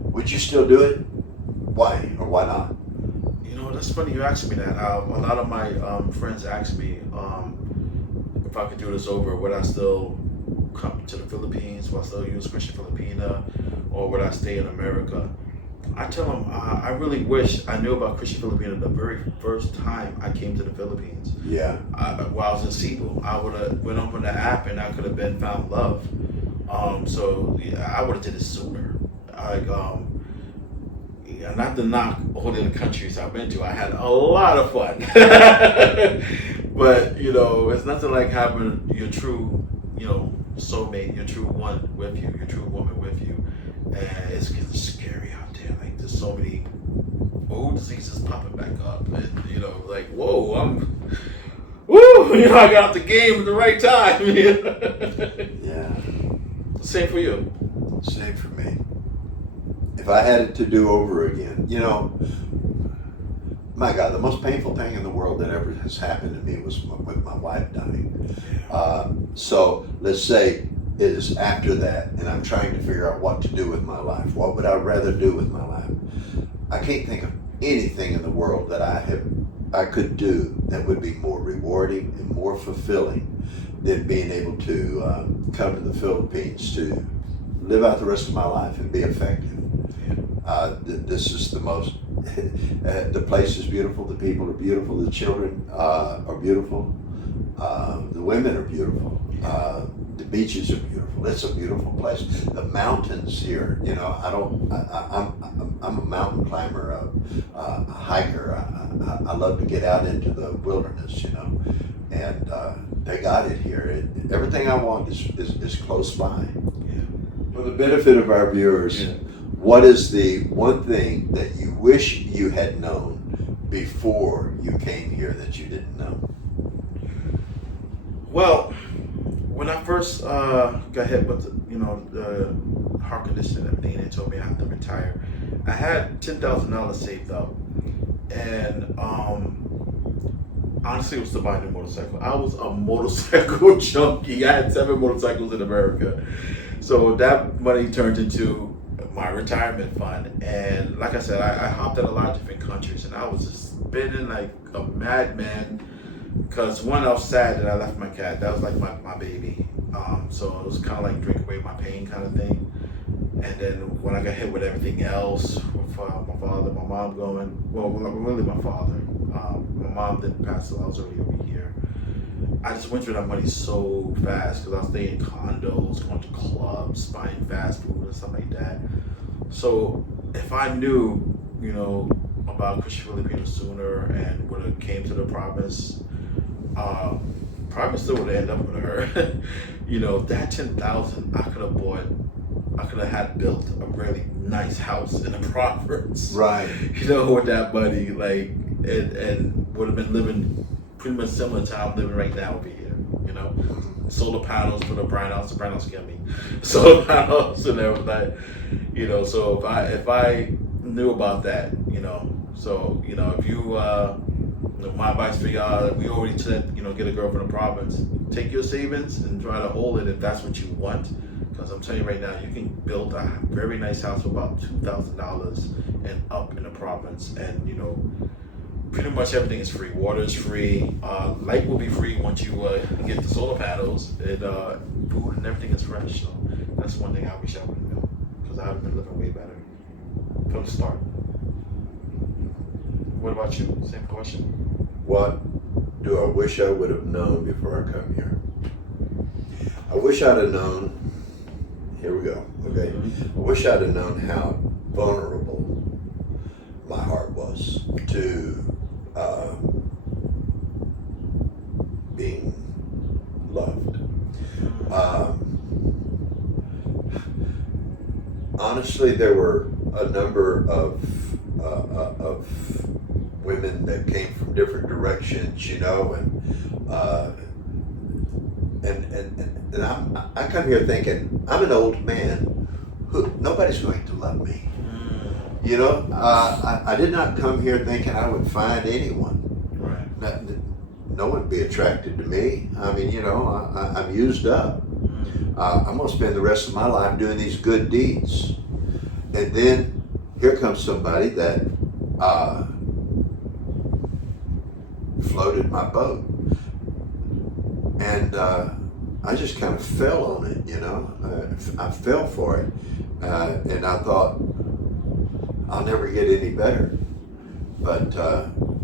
would you still do it? Why or why not? You know, that's funny you asked me that. A lot of my friends ask me if I could do this over, would I still come to the Philippines? Would I still use Christian Filipina? Or would I stay in America? I tell them, I really wish I knew about Christian Filipina the very first time I came to the Philippines. Yeah. While I was in Cebu, I would have went up on the app and I could have been found love. So yeah, I would have did it sooner. Yeah, not to knock all the other countries I've been to. I had a lot of fun. But, you know, it's nothing like having your true, you know, soulmate, your true one with you, your true woman with you, and it's getting scary out there. Like there's so many old diseases popping back up, and like whoa, I got out the game at the right time. Yeah. Same for you. Same for me. If I had it to do over again, my God, the most painful thing in the world that ever has happened to me was with my wife dying. So let's say it is after that, and I'm trying to figure out what to do with my life. What would I rather do with my life? I can't think of anything in the world that I could do that would be more rewarding and more fulfilling than being able to come to the Philippines to live out the rest of my life and be effective. This is the most. The place is beautiful. The people are beautiful. The children are beautiful. The women are beautiful. The beaches are beautiful. It's a beautiful place. The mountains here. I'm a mountain climber, a hiker. I love to get out into the wilderness. And they got it here. Everything I want is close by. For the benefit of our viewers. Yeah. What is the one thing that you wish you had known before you came here that you didn't know? Well, when I first got hit with the heart condition and everything, they told me I have to retire. I had $10,000 saved up, and honestly, it was to buy a new motorcycle. I was a motorcycle junkie. I had 7 motorcycles in America, so that money turned into my retirement fund. And like I said, I hopped at a lot of different countries, and I was just spinning like a madman because one, I was sad that I left my cat. That was like my baby. So it was kind of like drink away my pain kind of thing. And then when I got hit with everything else, with my father, my mom going, well, really my father. My mom didn't pass, so I was already over here. I just went through that money so fast because I was staying in condos, going to clubs, buying fast food and stuff like that. So if I knew, about Christian Filipino sooner and would have came to the province, probably still would have ended up with her. That 10,000 I could have had built a really nice house in the province. Right. With that money, like, and would have been living pretty much similar to how I'm living right now over here. Solar panels for the brown house. The brown house get me. Solar panels and everything. So if I knew about that, so if you my advice for y'all, we already said, get a girl from the province. Take your savings and try to hold it if that's what you want. Because I'm telling you right now, you can build a very nice house for about $2,000 and up in the province, and pretty much everything is free. Water is free. Light will be free once you get the solar panels. And food and everything is fresh. So that's one thing I wish I would have known, because I would have been living way better from the start. What about you? Same question. What do I wish I would have known before I come here? I wish I'd have known. Here we go. Okay. I wish I'd have known how vulnerable my heart was to being loved. Honestly, there were a number of women that came from different directions, and I come here thinking I'm an old man who nobody's going to love me. I did not come here thinking I would find anyone. Right. No one would be attracted to me. I mean, I'm used up. I'm going to spend the rest of my life doing these good deeds. And then here comes somebody that floated my boat. And I just kind of fell on it, I fell for it. And I thought, I'll never get any better. But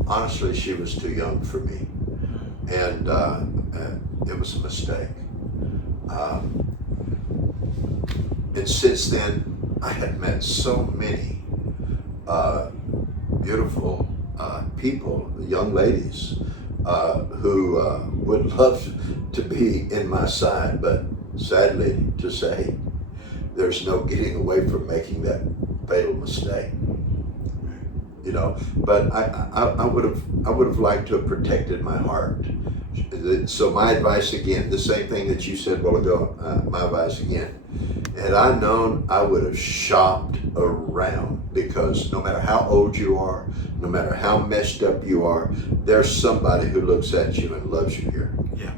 honestly, she was too young for me. And it was a mistake. And since then, I had met so many beautiful people, young ladies, who would love to be in my side, but sadly to say, there's no getting away from making that fatal mistake. You know, but I would have liked to have protected my heart. So my advice again, the same thing that you said a while ago, my advice again, had I known, I would have shopped around, because no matter how old you are, no matter how messed up you are, there's somebody who looks at you and loves you here. Yeah.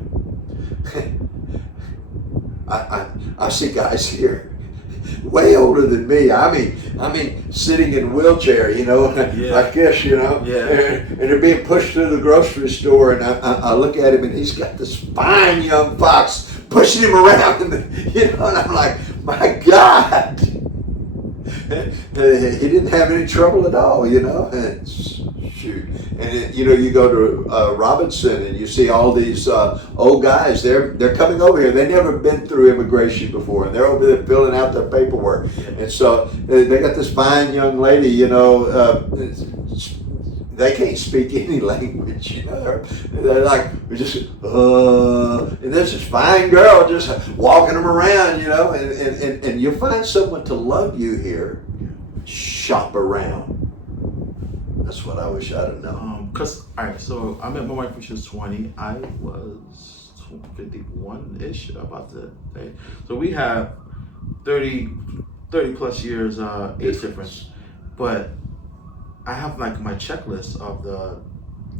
I see guys here way older than me. I mean, sitting in a wheelchair, you know, Yeah. like this, you know, Yeah. and they're being pushed through the grocery store, and I look at him, and he's got this fine young fox pushing him around, and, you know, and I'm like, my God, he didn't have any trouble at all, you know. And shoot, and you know, you go to Robinson, and you see all these old guys. They're coming over here. They never been through immigration before, and they're over there filling out their paperwork. And so they got this fine young lady, you know. They can't speak any language, you know. They're like, we're just, and there's this fine girl just walking them around, you know. And you'll find someone to love you here. Shop around. That's what I wish I'd have known. Cause all right, so I met my wife when she was 20. I was 51-ish about to say. So we have 30 plus years age difference, but I have like my checklist of the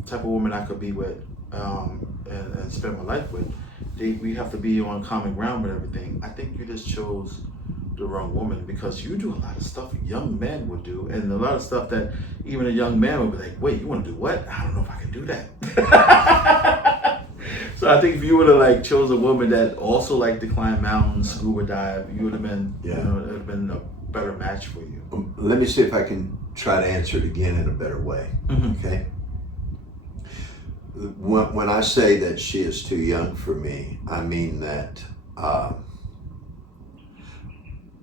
type of woman I could be with and spend my life with. We have to be on common ground with everything. I think you just chose the wrong woman, because you do a lot of stuff young men would do, and a lot of stuff that even a young man would be like, wait, you want to do what? I don't know if I can do that. So I think if you would have like chose a woman that also liked to climb mountains, scuba dive, you would have been, you know, it would have been a better match for you. Let me see if I can try to answer it again in a better way. Okay. When I say that she is too young for me, I mean that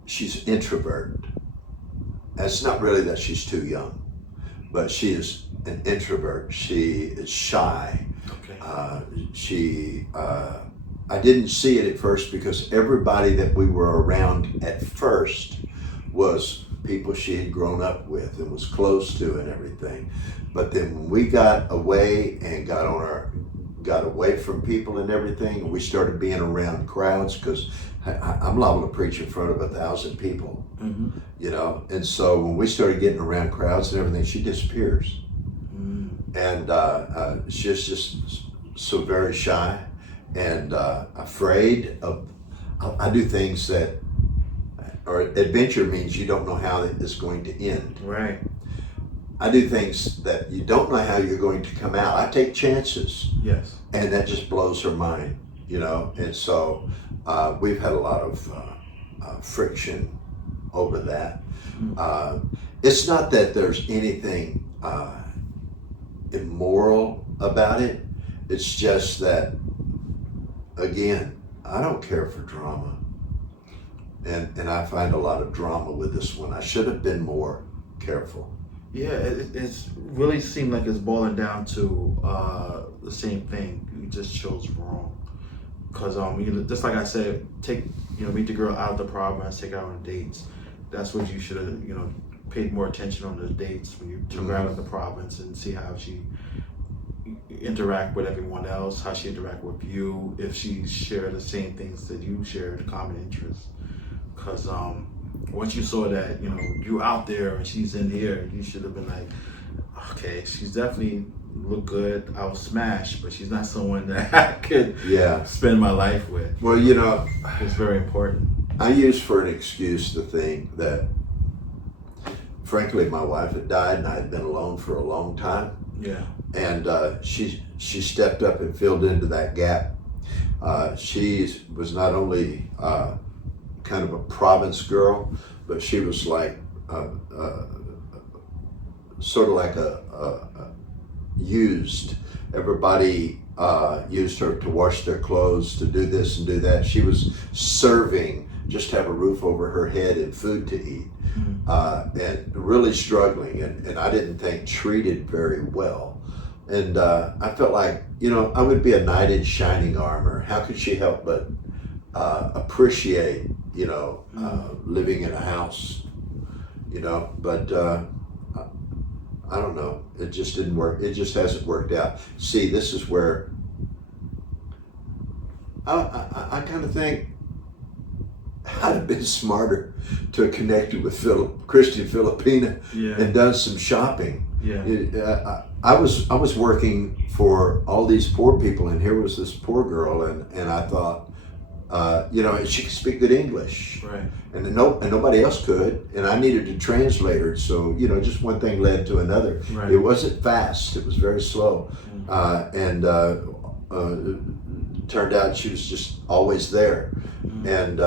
she's introvert. It's not really that she's too young, but she is an introvert. She is shy. Okay. I didn't see it at first, because everybody that we were around at first was people she had grown up with and was close to and everything. But then when we got away and got away from people and everything, and we started being around crowds, because I'm liable to preach in front of 1,000 people, you know. And so when we started getting around crowds and everything, she disappears. And she's just so very shy and afraid of. I do things that, or adventure means you don't know how it is going to end. Right. I do things that you don't know how you're going to come out. I take chances. Yes. And that just blows her mind, you know. And so we've had a lot of friction over that. It's not that there's anything immoral about it. It's just that, again, I don't care for drama. And I find a lot of drama with this one. I should have been more careful. Yeah, it's really seemed like it's boiling down to the same thing. You just chose wrong. Cause just like I said, meet the girl out of the province, take her out on dates. That's what you should have, paid more attention on the dates when you took her out of the province, and see how she interact with everyone else, how she interact with you, if she shared the same things that you shared, common interests. Cause once you saw that, you out there and she's in here, you should have been like, okay, she's definitely look good, I'll smash, but she's not someone that I could spend my life with. Well, it's very important. I use for an excuse the thing that, frankly, my wife had died and I had been alone for a long time. Yeah. And she stepped up and filled into that gap. She was not only kind of a province girl, but she was like sort of like a used. Everybody used her to wash their clothes, to do this and do that. She was serving just to have a roof over her head and food to eat, and really struggling, and I didn't think treated very well. And I felt like, I would be a knight in shining armor. How could she help but appreciate, living in a house, but I don't know. It just didn't work. It just hasn't worked out. See, this is where I kind of think I'd have been smarter to have connected with Christian Filipina and done some shopping. I was working for all these poor people, and here was this poor girl, and I thought, she could speak good English, Right. and nobody else could, and I needed a translator. So just one thing led to another. Right. It wasn't fast; it was very slow, and turned out she was just always there. And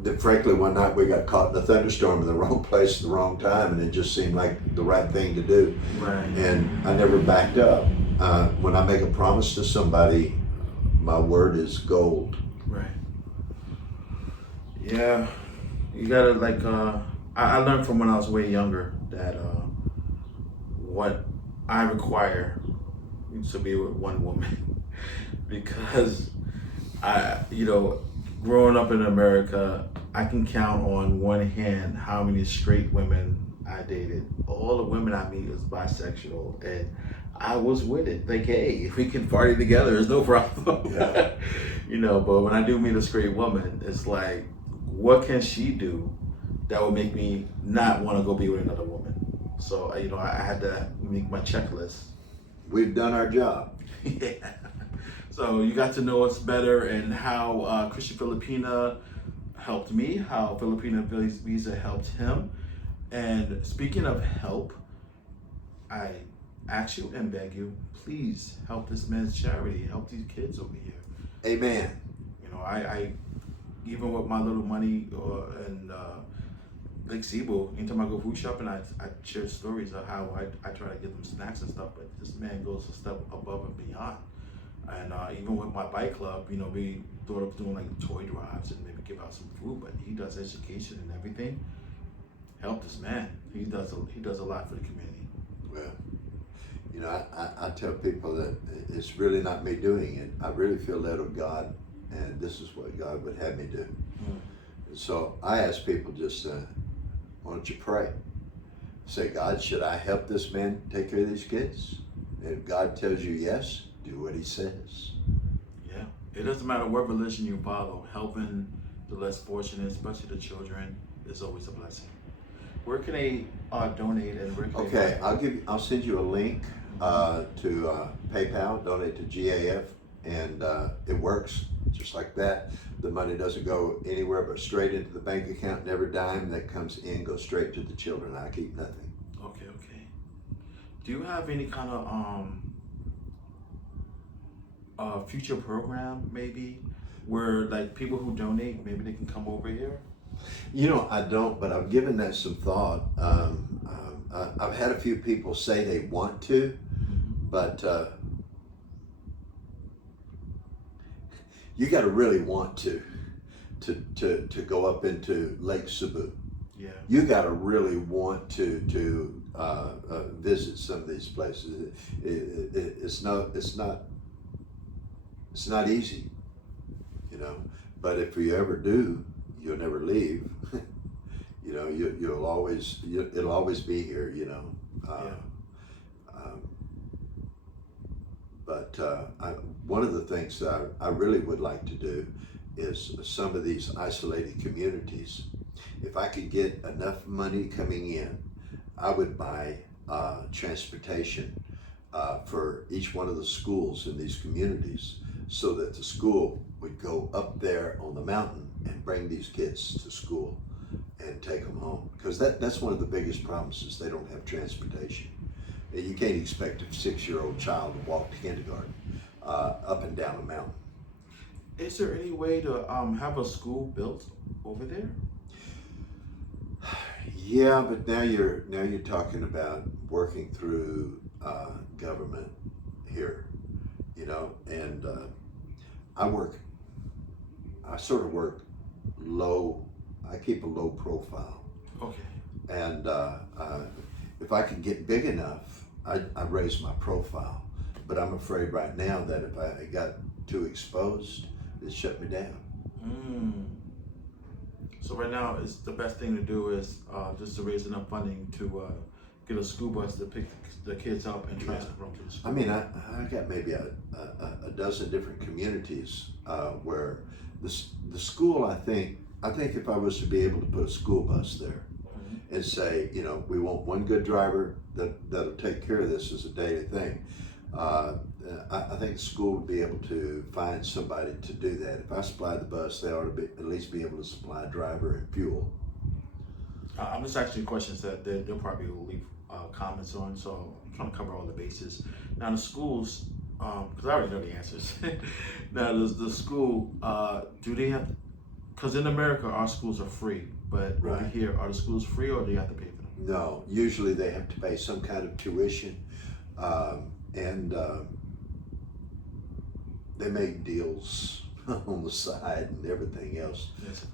then frankly, one night we got caught in a thunderstorm in the wrong place at the wrong time, and it just seemed like the right thing to do. Right. And I never backed up. When I make a promise to somebody, my word is gold. Right. Yeah. You gotta I learned from when I was way younger that what I require to be with one woman because growing up in America, I can count on one hand how many straight women I dated. All the women I meet is bisexual, and I was with it. Like, hey, if we can party together, it's no problem. Yeah. But when I do meet a straight woman, it's like, what can she do that would make me not want to go be with another woman? So, I had to make my checklist. We've done our job. Yeah. So you got to know us better and how Christian Filipina helped me, how Filipina Visa helped him. And speaking of help, I ask you and beg you, please help this man's charity, help these kids over here. Amen. I even with my little money and Lake Sibo, anytime I go food shopping, I share stories of how I try to get them snacks and stuff, but this man goes a step above and beyond. And even with my bike club, we thought of doing like toy drives and maybe give out some food, but he does education and everything. Help this man. He does a lot for the community. Well, I tell people that it's really not me doing it. I really feel led of God, and this is what God would have me do. So I ask people just, why don't you pray? Say, God, should I help this man take care of these kids? And if God tells you yes, do what he says. Yeah. It doesn't matter what religion you follow, helping the less fortunate, especially the children, is always a blessing. Where can they donate and where can Okay, I'll send you a link to PayPal, donate to GAF, and it works just like that. The money doesn't go anywhere but straight into the bank account, and every dime that comes in goes straight to the children. I keep nothing. Okay. Do you have any kind of future program maybe where like people who donate, maybe they can come over here? I don't, but I've given that some thought. I've had a few people say they want to, but you got to really want to go up into Lake Cebu. Yeah. You got to really want to visit some of these places. It's not easy, But if you ever do, you'll never leave. It'll always be here. But one of the things that I really would like to do is some of these isolated communities. If I could get enough money coming in, I would buy transportation for each one of the schools in these communities, so that the school would go up there on the mountain and bring these kids to school and take them home. Because that's one of the biggest problems, is they don't have transportation. You can't expect a 6-year-old child to walk to kindergarten up and down a mountain. Is there any way to have a school built over there? Yeah, but now you're talking about working through government here, and I sort of work low. I keep a low profile. Okay. And if I can get big enough, I raise my profile. But I'm afraid right now that if I got too exposed, it shut me down. Mm. So right now, it's the best thing to do is just to raise enough funding to get a school bus to pick the kids up and transfer them to the school. I mean, I got maybe a dozen different communities where the school, I think if I was to be able to put a school bus there and say, you know, we want one good driver that'll take care of this as a daily thing, I think the school would be able to find somebody to do that. If I supply the bus, they ought to at least be able to supply a driver and fuel. I'm just asking you questions that they'll probably leave comments on, so I'm trying to cover all the bases. Now the schools, because I already know the answers. Now the school, do they have? Because in America our schools are free, but over here are the schools free or do you have to pay for them? No, usually they have to pay some kind of tuition, and they make deals on the side and everything else. Yes,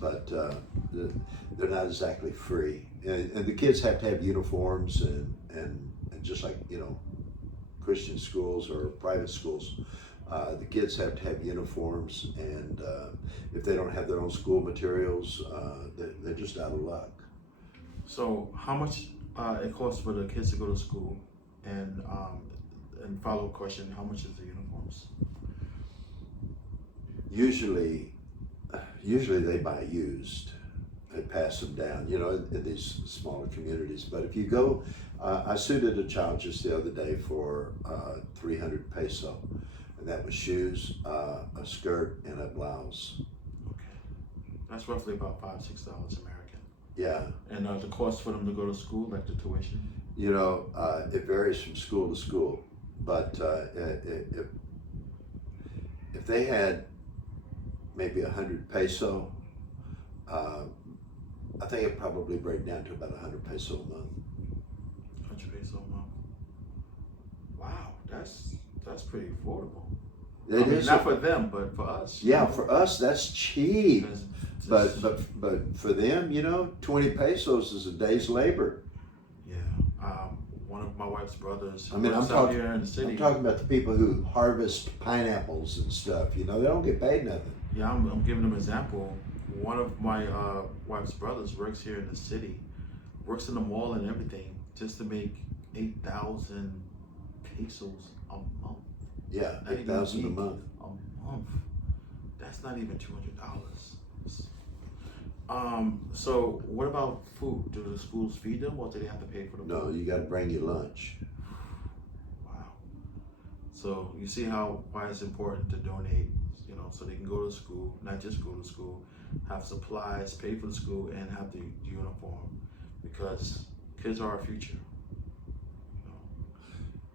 But they're not exactly free. And the kids have to have uniforms and just like, you know, Christian schools or private schools, the kids have to have uniforms, and if they don't have their own school materials, they're just out of luck. So how much it costs for the kids to go to school, and follow up question, how much is the uniforms? Usually they buy used. They pass them down, you know, in these smaller communities. But if you go, I suited a child just the other day for 300 peso, and that was shoes, a skirt, and a blouse. Okay, that's roughly about $5-6 American. Yeah. And the cost for them to go to school, like the tuition? You know, it varies from school to school, but if they had maybe 100 peso, I think it'd probably break down to about 100 peso a month. 100 peso a month. Wow, that's pretty affordable. It is not for them, but for us. Yeah, for us that's cheap. That's But for them, you know, 20 pesos is a day's labor. Yeah. One of my wife's brothers. I mean, I'm out here in the city. I'm talking about the people who harvest pineapples and stuff. You know, they don't get paid nothing. Yeah, I'm giving them an example. One of my wife's brothers works here in the city, works in the mall and everything, just to make 8,000 pesos a month. Yeah, 8,000 a month. A month. That's not even $200. So what about food? Do the schools feed them, or do they have to pay for the food? No, you got to bring your lunch. Wow. So you see why it's important to donate, you know, so they can go to school, not just go to school, have supplies, pay for the school, and have the uniform, because kids are our future.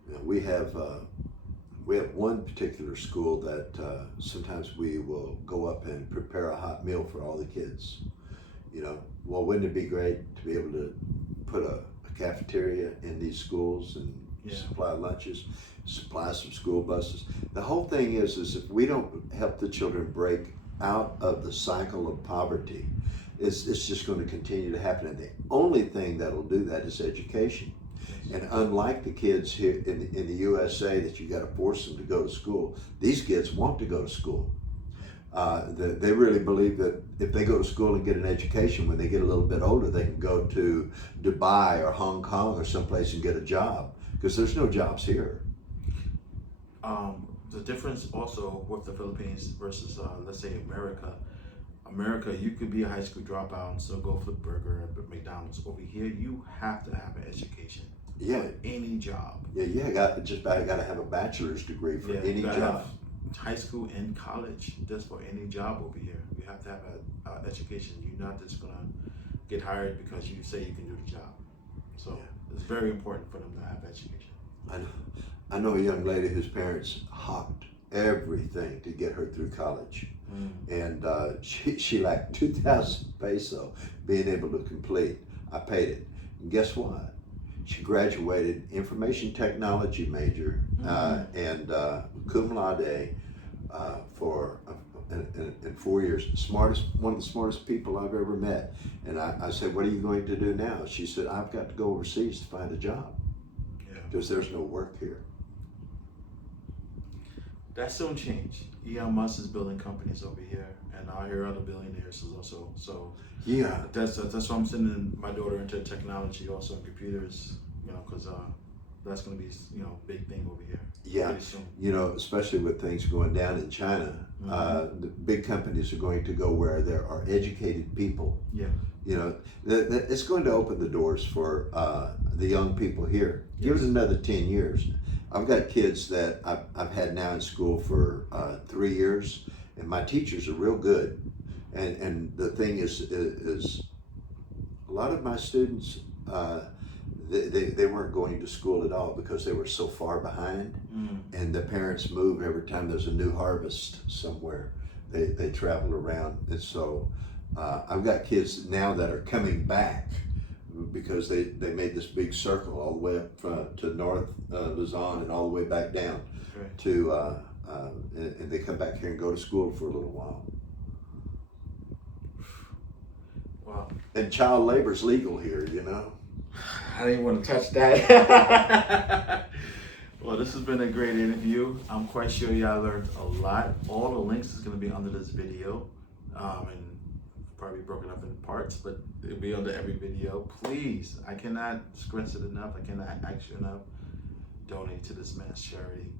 You know, we have one particular school that sometimes we will go up and prepare a hot meal for all the kids. You know, well, wouldn't it be great to be able to put a cafeteria in these schools and supply lunches, supply some school buses? The whole thing is if we don't help the children break out of the cycle of poverty, it's just going to continue to happen. And the only thing that'll do that is education. And unlike the kids here in the USA that you got to force them to go to school, these kids want to go to school. They really believe that if they go to school and get an education, when they get a little bit older, they can go to Dubai or Hong Kong or someplace and get a job, because there's no jobs here. The difference also with the Philippines versus, let's say, America, you could be a high school dropout and still go flip burger at McDonald's. Over here, you have to have an education. Yeah. For any job. Yeah, got to have a bachelor's degree for any job. High school and college, just for any job over here. You have to have an education. You're not just gonna get hired because you say you can do the job. So it's very important for them to have education. I know a young lady whose parents hawked everything to get her through college. And she lacked 2,000 peso being able to complete. I paid it. And guess what? She graduated information technology major and cum laude for in 4 years. One of the smartest people I've ever met. And I said, "What are you going to do now?" She said, "I've got to go overseas to find a job because there's no work here." That soon change. Elon Musk is building companies over here, and I hear other billionaires is also. So Yeah. that's why I'm sending my daughter into technology, also in computers. Because that's going to be big thing over here. Yeah, Pretty soon. especially with things going down in China, the big companies are going to go where there are educated people. Yeah. It's going to open the doors for the young people here. Yes. Give it another 10 years. I've got kids that I've had now in school for 3 years, and my teachers are real good. And the thing is a lot of my students, they weren't going to school at all because they were so far behind, and the parents move every time there's a new harvest somewhere. They travel around, and so I've got kids now that are coming back because they made this big circle all the way up to North Luzon and all the way back down to and they come back here and go to school for a little while. Wow. And child labor's legal here, I didn't want to touch that. Well, this has been a great interview. I'm quite sure y'all learned a lot. All the links is going to be under this video, and probably broken up in parts, but it'll be under every video. Please, I cannot stress it enough. I cannot ask you enough. Donate to this man's charity.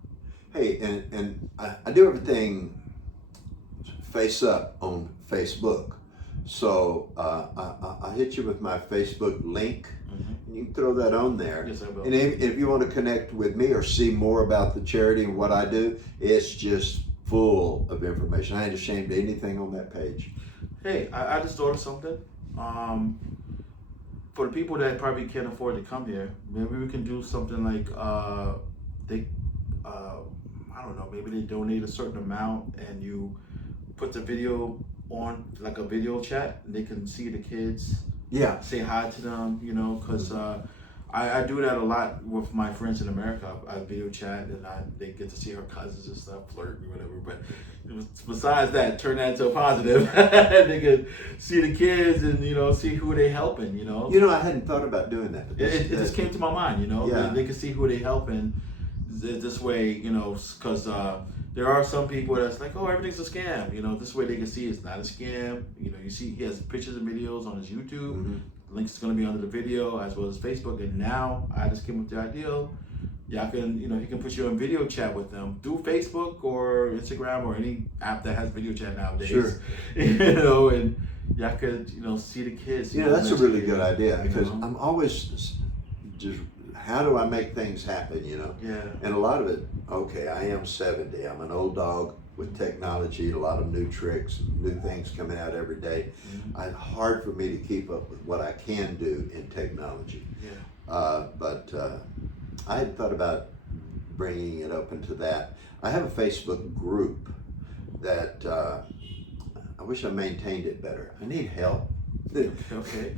Hey, and I do everything face up on Facebook. So I hit you with my Facebook link. And you can throw that on there. Yes, I will. And if you want to connect with me or see more about the charity and what I do, it's just full of information. I ain't ashamed of anything on that page. Hey, I just thought of something. For the people that probably can't afford to come here, maybe we can do something like I don't know, maybe they donate a certain amount and you put the video on like a video chat and they can see the kids. Yeah. Say hi to them, because I do that a lot with my friends in America. I video chat and they get to see her cousins and stuff, flirt or whatever. But besides that, turn that into a positive. They could see the kids and see who they helping. I hadn't thought about doing that. But It just came to my mind. Yeah. They could see who they helping this way. Because there are some people that's like, oh, everything's a scam. This way they can see it's not a scam. You see he has pictures and videos on his YouTube. Mm-hmm. Links is going to be under the video as well as Facebook. And now I just came with the idea. Y'all can, he can put you in video chat with them through Facebook or Instagram or any app that has video chat nowadays. Sure. And y'all could, see the kids. That's a really good idea because you know? I'm always just, how do I make things happen, Yeah. And a lot of it, okay, I am 70. I'm an old dog with technology, a lot of new tricks, new things coming out every day. Mm-hmm. It's hard for me to keep up with what I can do in technology. Yeah. But I had thought about bringing it up into that. I have a Facebook group that I wish I maintained it better. I need help. Okay.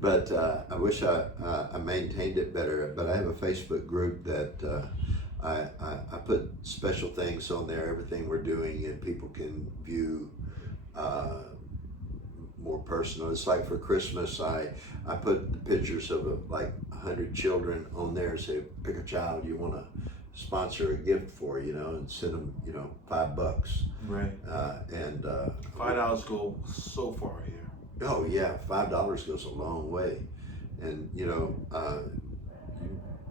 But I wish I maintained it better. But I have a Facebook group that I put special things on there, everything we're doing, and people can view more personal. It's like for Christmas, I put the pictures of like 100 children on there. Say, pick a child you want to sponsor a gift for, and send them, $5. Right. And $5 go so far here. Oh yeah, $5 goes a long way, and you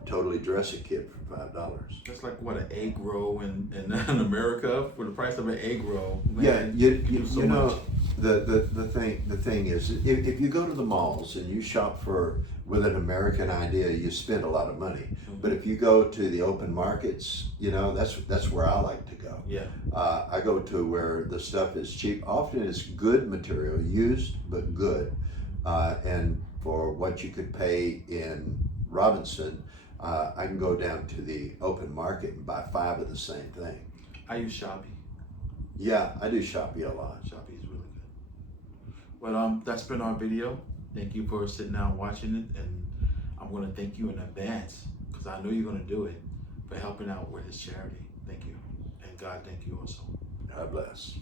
totally dress a kid for $5. That's like what, an egg roll in America for the price of an egg roll. Man, Yeah, you know the thing is if you go to the malls and you shop with an American idea, you spend a lot of money. Mm-hmm. But if you go to the open markets, that's where I like to go. Yeah. I go to where the stuff is cheap. Often it's good material, used but good, and for what you could pay in Robinson, I can go down to the open market and buy 5 of the same thing. I use Shopee. Yeah, I do Shopee a lot. Shopee is really good. Well, that's been our video. Thank you for sitting down watching it, and I'm going to thank you in advance because I know you're going to do it for helping out with his charity. Thank you, and God, thank you also. God bless.